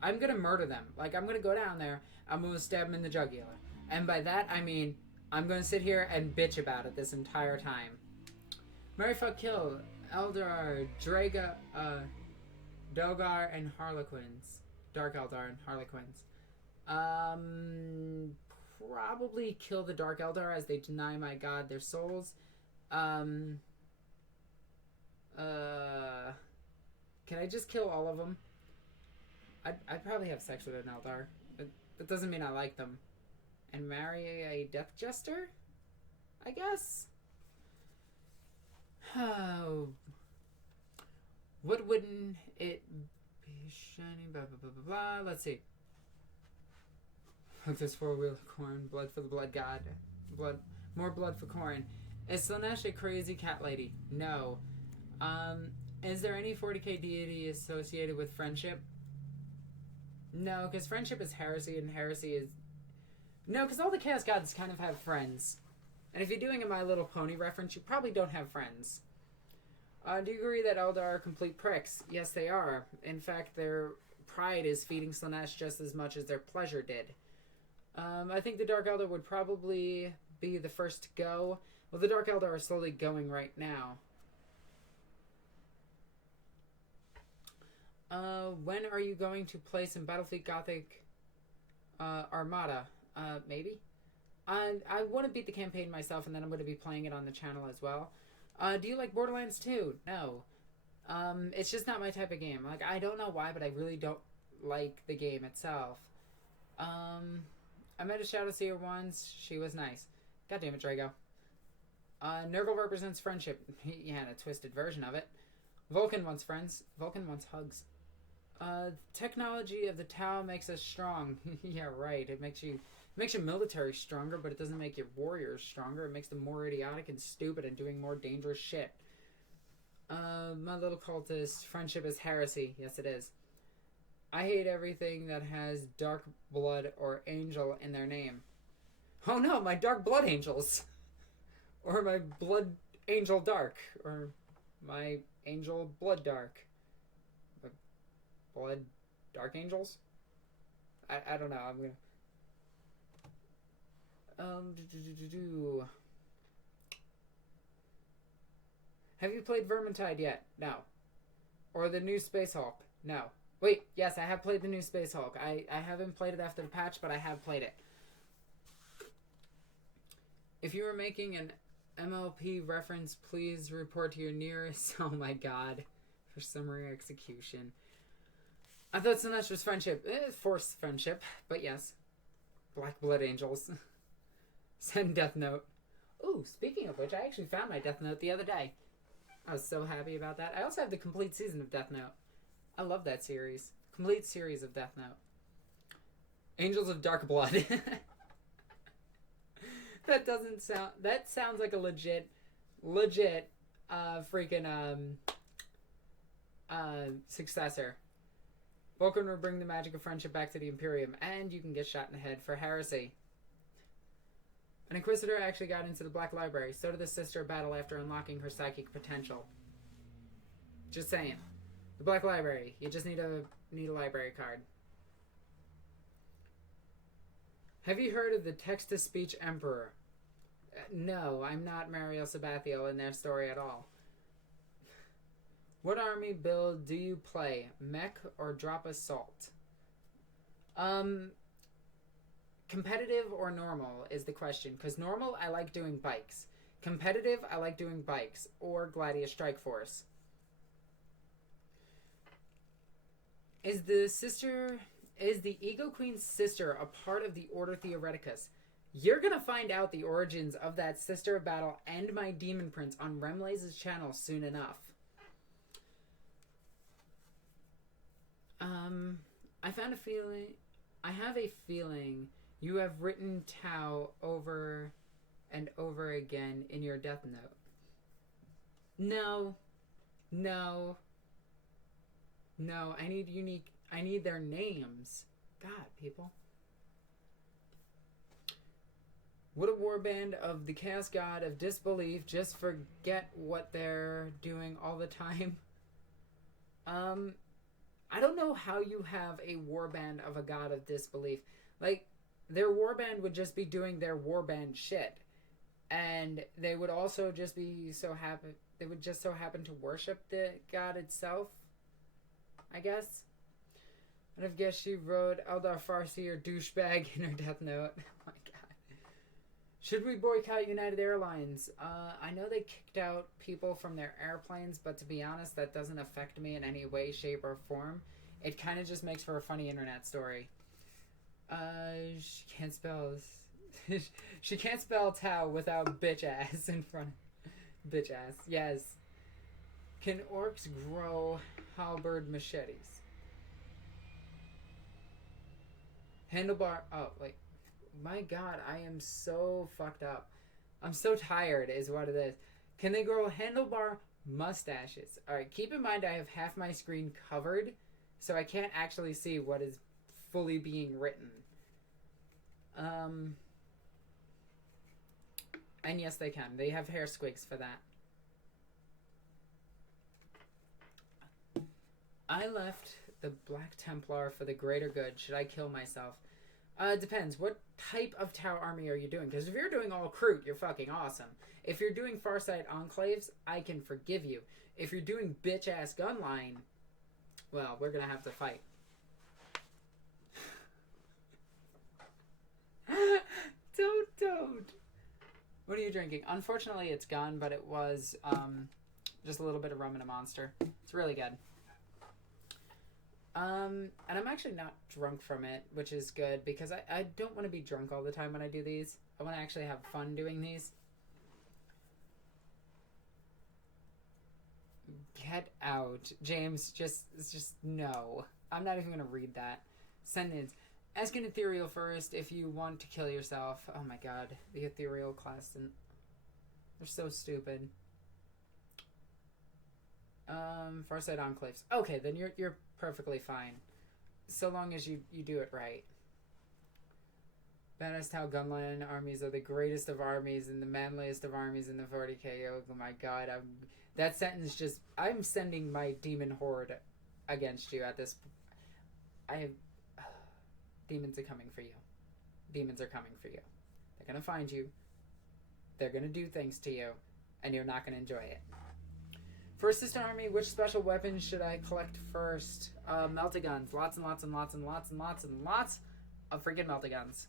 I'm gonna murder them. Like, I'm gonna go down there, I'm gonna stab them in the jugular. And by that, I mean, I'm gonna sit here and bitch about it this entire time. Marry, fuck, kill. Eldar, Draga, Dogar, and Harlequins. Dark Eldar and Harlequins. Probably kill the Dark Eldar as they deny my god their souls. Can I just kill all of them? I'd probably have sex with an Eldar. That doesn't mean I like them. And marry a Death Jester? I guess? Oh. What wouldn't it be shining? Blah, blah, blah, blah, blah. Let's see. Look, this 4-wheel corn. Blood for the blood god. Blood. More blood for corn. Is Slaanesh a crazy cat lady? No. Is there any 40k deity associated with friendship? No, because friendship is heresy, and heresy is... No, because all the Chaos Gods kind of have friends. And if you're doing a My Little Pony reference, you probably don't have friends. Do you agree that Eldar are complete pricks? Yes, they are. In fact, their pride is feeding Slaanesh just as much as their pleasure did. I think the Dark Eldar would probably be the first to go. Well, the Dark Eldar are slowly going right now. When are you going to play some Battlefleet Gothic Armada? Maybe. I want to beat the campaign myself, and then I'm going to be playing it on the channel as well. Do you like Borderlands 2? No. It's just not my type of game. Like, I don't know why, but I really don't like the game itself. I met a Shadowseer once. She was nice. God damn it, Drago. Nurgle represents friendship. Yeah, and a twisted version of it. Vulcan wants friends. Vulcan wants hugs. Technology of the Tau makes us strong. Yeah, right. It makes your military stronger, but it doesn't make your warriors stronger. It makes them more idiotic and stupid and doing more dangerous shit. My little cultist, friendship is heresy. Yes, it is. I hate everything that has dark blood or angel in their name. Oh no, my dark blood angels. Or my blood angel dark. Or my angel blood dark. Blood dark angels? I don't know. I'm gonna... Have you played Vermintide yet? No. Or the new Space Hulk? No. Wait, yes, I have played the new Space Hulk. I haven't played it after the patch, but I have played it. If you were making an MLP reference, please report to your nearest... Oh my god. For summary execution. I thought Slaanesh was friendship. Forced friendship, but yes. Black Blood Angels. Send Death Note. Ooh, speaking of which, I actually found my Death Note the other day. I was so happy about that. I also have the complete season of Death Note. I love that series. Complete series of Death Note. Angels of Dark Blood. That doesn't sound... That sounds like a legit freaking successor. Vulcan will bring the magic of friendship back to the Imperium, and you can get shot in the head for heresy. An Inquisitor actually got into the Black Library. So did the Sister of Battle after unlocking her psychic potential. Just saying. The Black Library. You just need a library card. Have you heard of the Text-to-Speech Emperor? No, I'm not Mariel Sabathiel in their story at all. What army build do you play? Mech or drop assault? Competitive or normal is the question. Because normal, I like doing bikes. Competitive, I like doing bikes. Or Gladius Strike Force. Is the Ego Queen's sister a part of the Order Theoreticus? You're gonna find out the origins of that Sister of Battle and my Demon Prince on Remlaze's channel soon enough. I have a feeling you have written Tau over and over again in your Death Note. No, I need their names. God, people. Would a warband of the Chaos God of Disbelief just forget what they're doing all the time? I don't know how you have a warband of a God of Disbelief. Like, their warband would just be doing their warband shit. And they would also just be so happy. they would just so happen to worship the god itself, I guess. And I guess she wrote Eldar Farsi or douchebag in her death note. Oh my god. Should we boycott United Airlines? I know they kicked out people from their airplanes, but to be honest, that doesn't affect me in any way, shape, or form. It kind of just makes for a funny internet story. She can't spell... she can't spell Tau without bitch ass in front. Bitch ass. Yes. Can orcs grow halberd machetes? Handlebar... Oh, wait. My god, I am so fucked up. I'm so tired is what it is. Can they grow handlebar mustaches? Alright, keep in mind I have half my screen covered, so I can't actually see what is fully being written. And yes, they can. They have hair squigs for that. I left the Black Templar for the greater good. Should I kill myself? Depends. What type of Tau army are you doing? Because if you're doing all Kroot, you're fucking awesome. If you're doing Farsight Enclaves, I can forgive you. If you're doing bitch-ass Gunline, well, we're gonna have to fight. Don't. What are you drinking? Unfortunately, it's gone, but it was just a little bit of rum and a Monster. It's really good. And I'm actually not drunk from it, which is good, because I don't want to be drunk all the time when I do these. I want to actually have fun doing these. Get out. James, just no. I'm not even going to read that. Sentence. Ask an ethereal first if you want to kill yourself. Oh my god. The ethereal class. They're so stupid. Farsight Enclaves. Okay, then you're perfectly fine. So long as you do it right. Badass Tau Gunline armies are the greatest of armies and the manliest of armies in the 40k. Oh my god. That sentence just... I'm sending my demon horde against you at this... Demons are coming for you. Demons are coming for you. They're gonna find you. They're gonna do things to you. And you're not gonna enjoy it. For Sister Army, which special weapons should I collect first? Meltaguns. Lots and lots and lots and lots and lots and lots of freaking Meltaguns.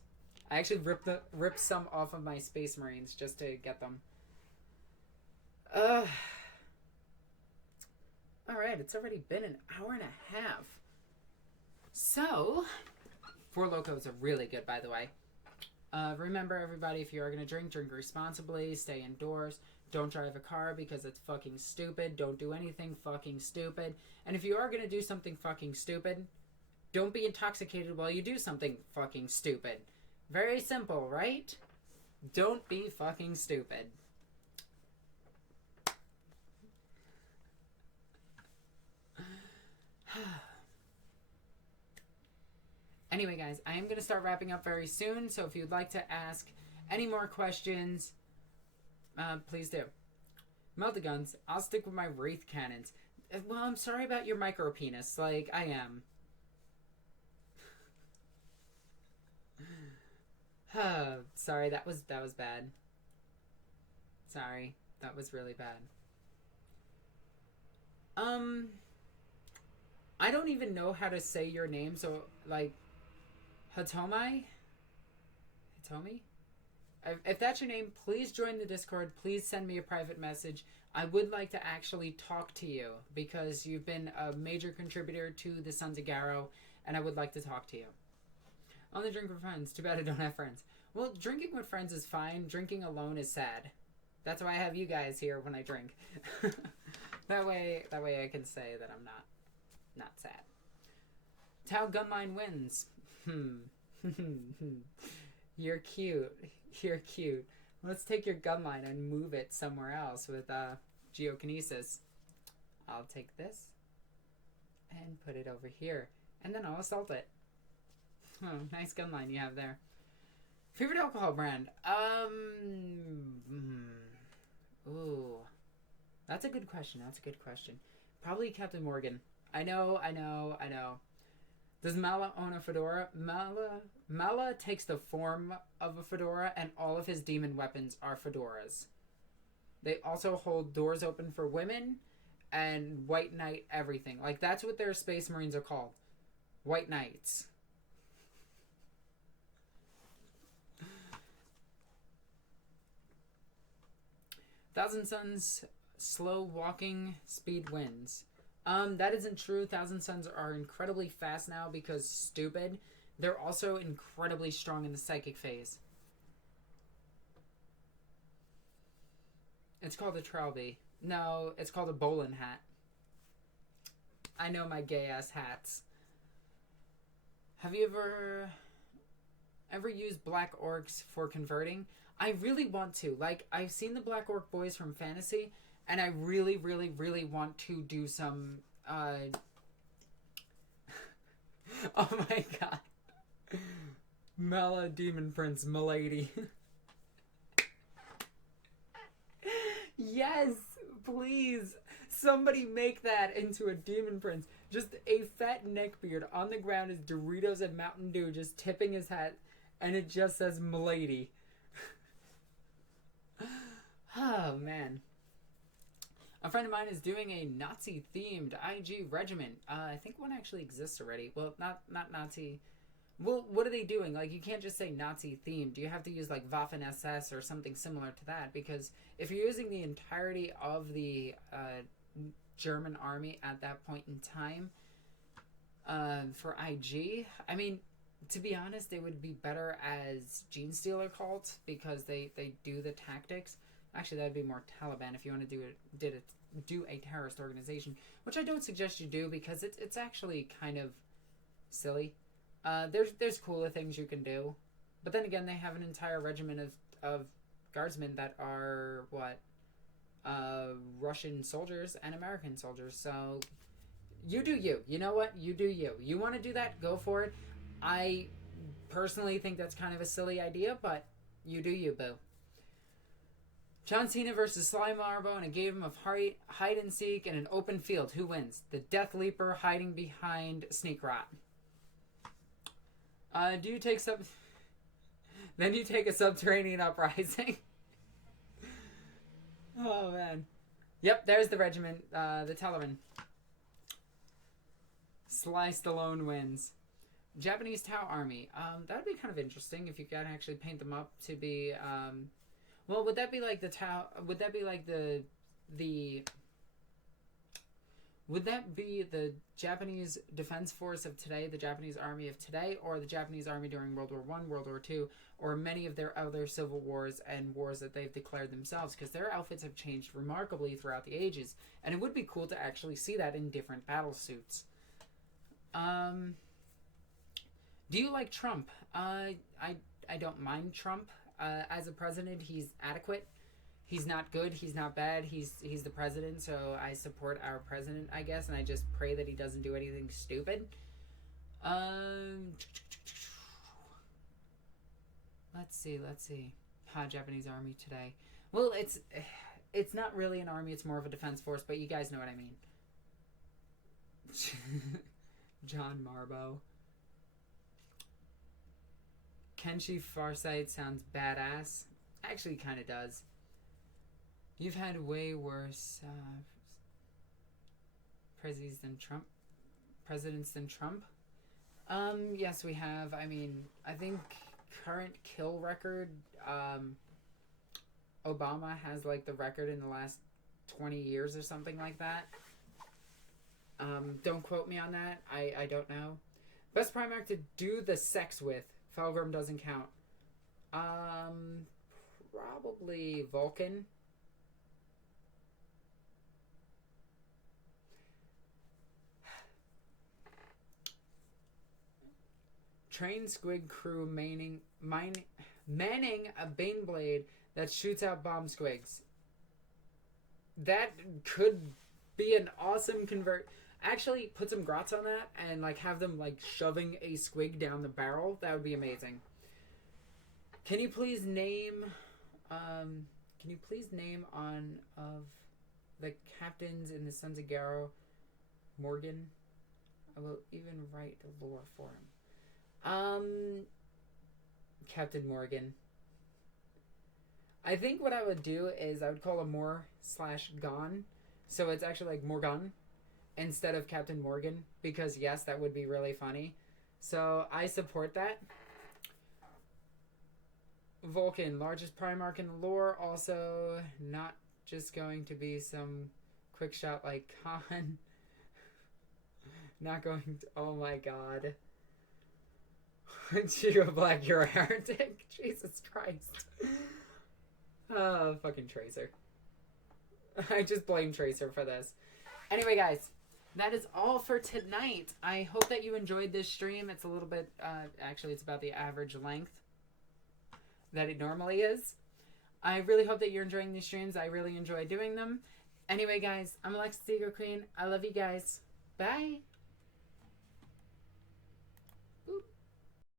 I actually ripped some off of my Space Marines just to get them. Alright, it's already been an hour and a half. So, 4 Locos are really good, by the way. Remember, everybody, if you are going to drink responsibly, stay indoors. Don't drive a car because it's fucking stupid. Don't do anything fucking stupid. And if you are going to do something fucking stupid, don't be intoxicated while you do something fucking stupid. Very simple, right? Don't be fucking stupid. Anyway, guys, I am going to start wrapping up very soon, so if you'd like to ask any more questions, please do. Meltaguns, I'll stick with my Wraith Cannons. Well, I'm sorry about your micro penis, like, I am. Sorry, that was bad. Sorry, that was really bad. I don't even know how to say your name, so, like, Hitomi? If that's your name, please join the Discord. Please send me a private message. I would like to actually talk to you because you've been a major contributor to the Sons of Garro, and I would like to talk to you. Only drink with friends. Too bad I don't have friends. Well, drinking with friends is fine. Drinking alone is sad. That's why I have you guys here when I drink. That way I can say that I'm not sad. Tau Gunline wins. You're cute. You're cute. Let's take your gunline and move it somewhere else with geokinesis. I'll take this and put it over here. And then I'll assault it. Oh, nice gunline you have there. Favorite alcohol brand? Ooh. That's a good question. Probably Captain Morgan. I know. Does Mala own a fedora? Mala takes the form of a fedora, and all of his demon weapons are fedoras. They also hold doors open for women and White Knight everything. Like, that's what their Space Marines are called. White Knights. Thousand Suns, slow walking, speed wins. That isn't true. Thousand Suns are incredibly fast now because stupid. They're also incredibly strong in the psychic phase. It's called a Trowbridge. No, it's called a bowling hat. I know my gay-ass hats. Have you ever used Black Orcs for converting? I really want to. Like, I've seen the Black Orc boys from Fantasy, and I really, really, really want to do some, oh my god. Mela Demon Prince, milady. Yes, please. Somebody make that into a Demon Prince. Just a fat neckbeard on the ground is Doritos and Mountain Dew just tipping his hat, and it just says milady. Oh, man. A friend of mine is doing a Nazi-themed IG regiment. I think one actually exists already. Well, not Nazi. Well, what are they doing? Like, you can't just say Nazi-themed. You have to use, like, Waffen-SS or something similar to that. Because if you're using the entirety of the German army at that point in time for IG, I mean, to be honest, they would be better as Genestealer cult because they do the tactics. Actually, that'd be more Taliban if you want to do a terrorist organization, which I don't suggest you do because it's actually kind of silly. There's cooler things you can do, but then again, they have an entire regiment of guardsmen that are Russian soldiers and American soldiers. So you do you. You know what? You do you. You want to do that? Go for it. I personally think that's kind of a silly idea, but you do you, boo. John Cena versus Sly Marbo in a game of hide and seek in an open field. Who wins? The Death Leaper hiding behind Sneak Rot. Do you take Then you take a subterranean uprising. Oh, man. Yep, there's the regiment. The Telerin. Sly Stallone wins. Japanese Tau Army. That'd be kind of interesting if you can actually paint them up to be, well, would that be like the Tau... Would that be like the... Would that be the Japanese Defense Force of today, the Japanese Army of today, or the Japanese Army during World War I, World War II, or many of their other civil wars and wars that they've declared themselves? Because their outfits have changed remarkably throughout the ages, and it would be cool to actually see that in different battle suits. Do you like Trump? I don't mind Trump. As a president, he's adequate. He's not good. He's not bad. He's the president, so I support our president, I guess, and I just pray that he doesn't do anything stupid. Let's see. Japanese army today. Well, it's not really an army. It's more of a defense force, but you guys know what I mean. John Marbo. Kenshi Farsight sounds badass. Actually, kind of does. You've had way worse presidents than Trump. Yes, we have. I mean, I think current kill record, Obama has like the record in the last 20 years or something like that. Don't quote me on that. I don't know. Best Primarch to do the sex with. Felgrim doesn't count. Probably Vulcan. Train squig crew manning a Baneblade that shoots out bomb squigs. That could be an awesome convert. Actually, put some grots on that and like have them like shoving a squig down the barrel. That would be amazing. Can you please name on of the captains in the Sons of Garro? Morgan. I will even write the lore for him. Captain Morgan. I think what I would do is I would call him Mor/Gon. So it's actually like Morgan instead of Captain Morgan. Because yes, that would be really funny. So I support that. Vulcan, largest Primarch in the lore. Also not just going to be some quick shot like Khan. Not going to... Oh my god. Chico Black, you're a heretic. Jesus Christ. Oh, fucking Tracer. I just blame Tracer for this. Anyway, guys, that is all for tonight. I hope that you enjoyed this stream. It's a little bit... actually, it's about the average length that it normally is. I really hope that you're enjoying these streams. I really enjoy doing them. Anyway, guys, I'm Alexis Ego Queen. I love you guys. Bye.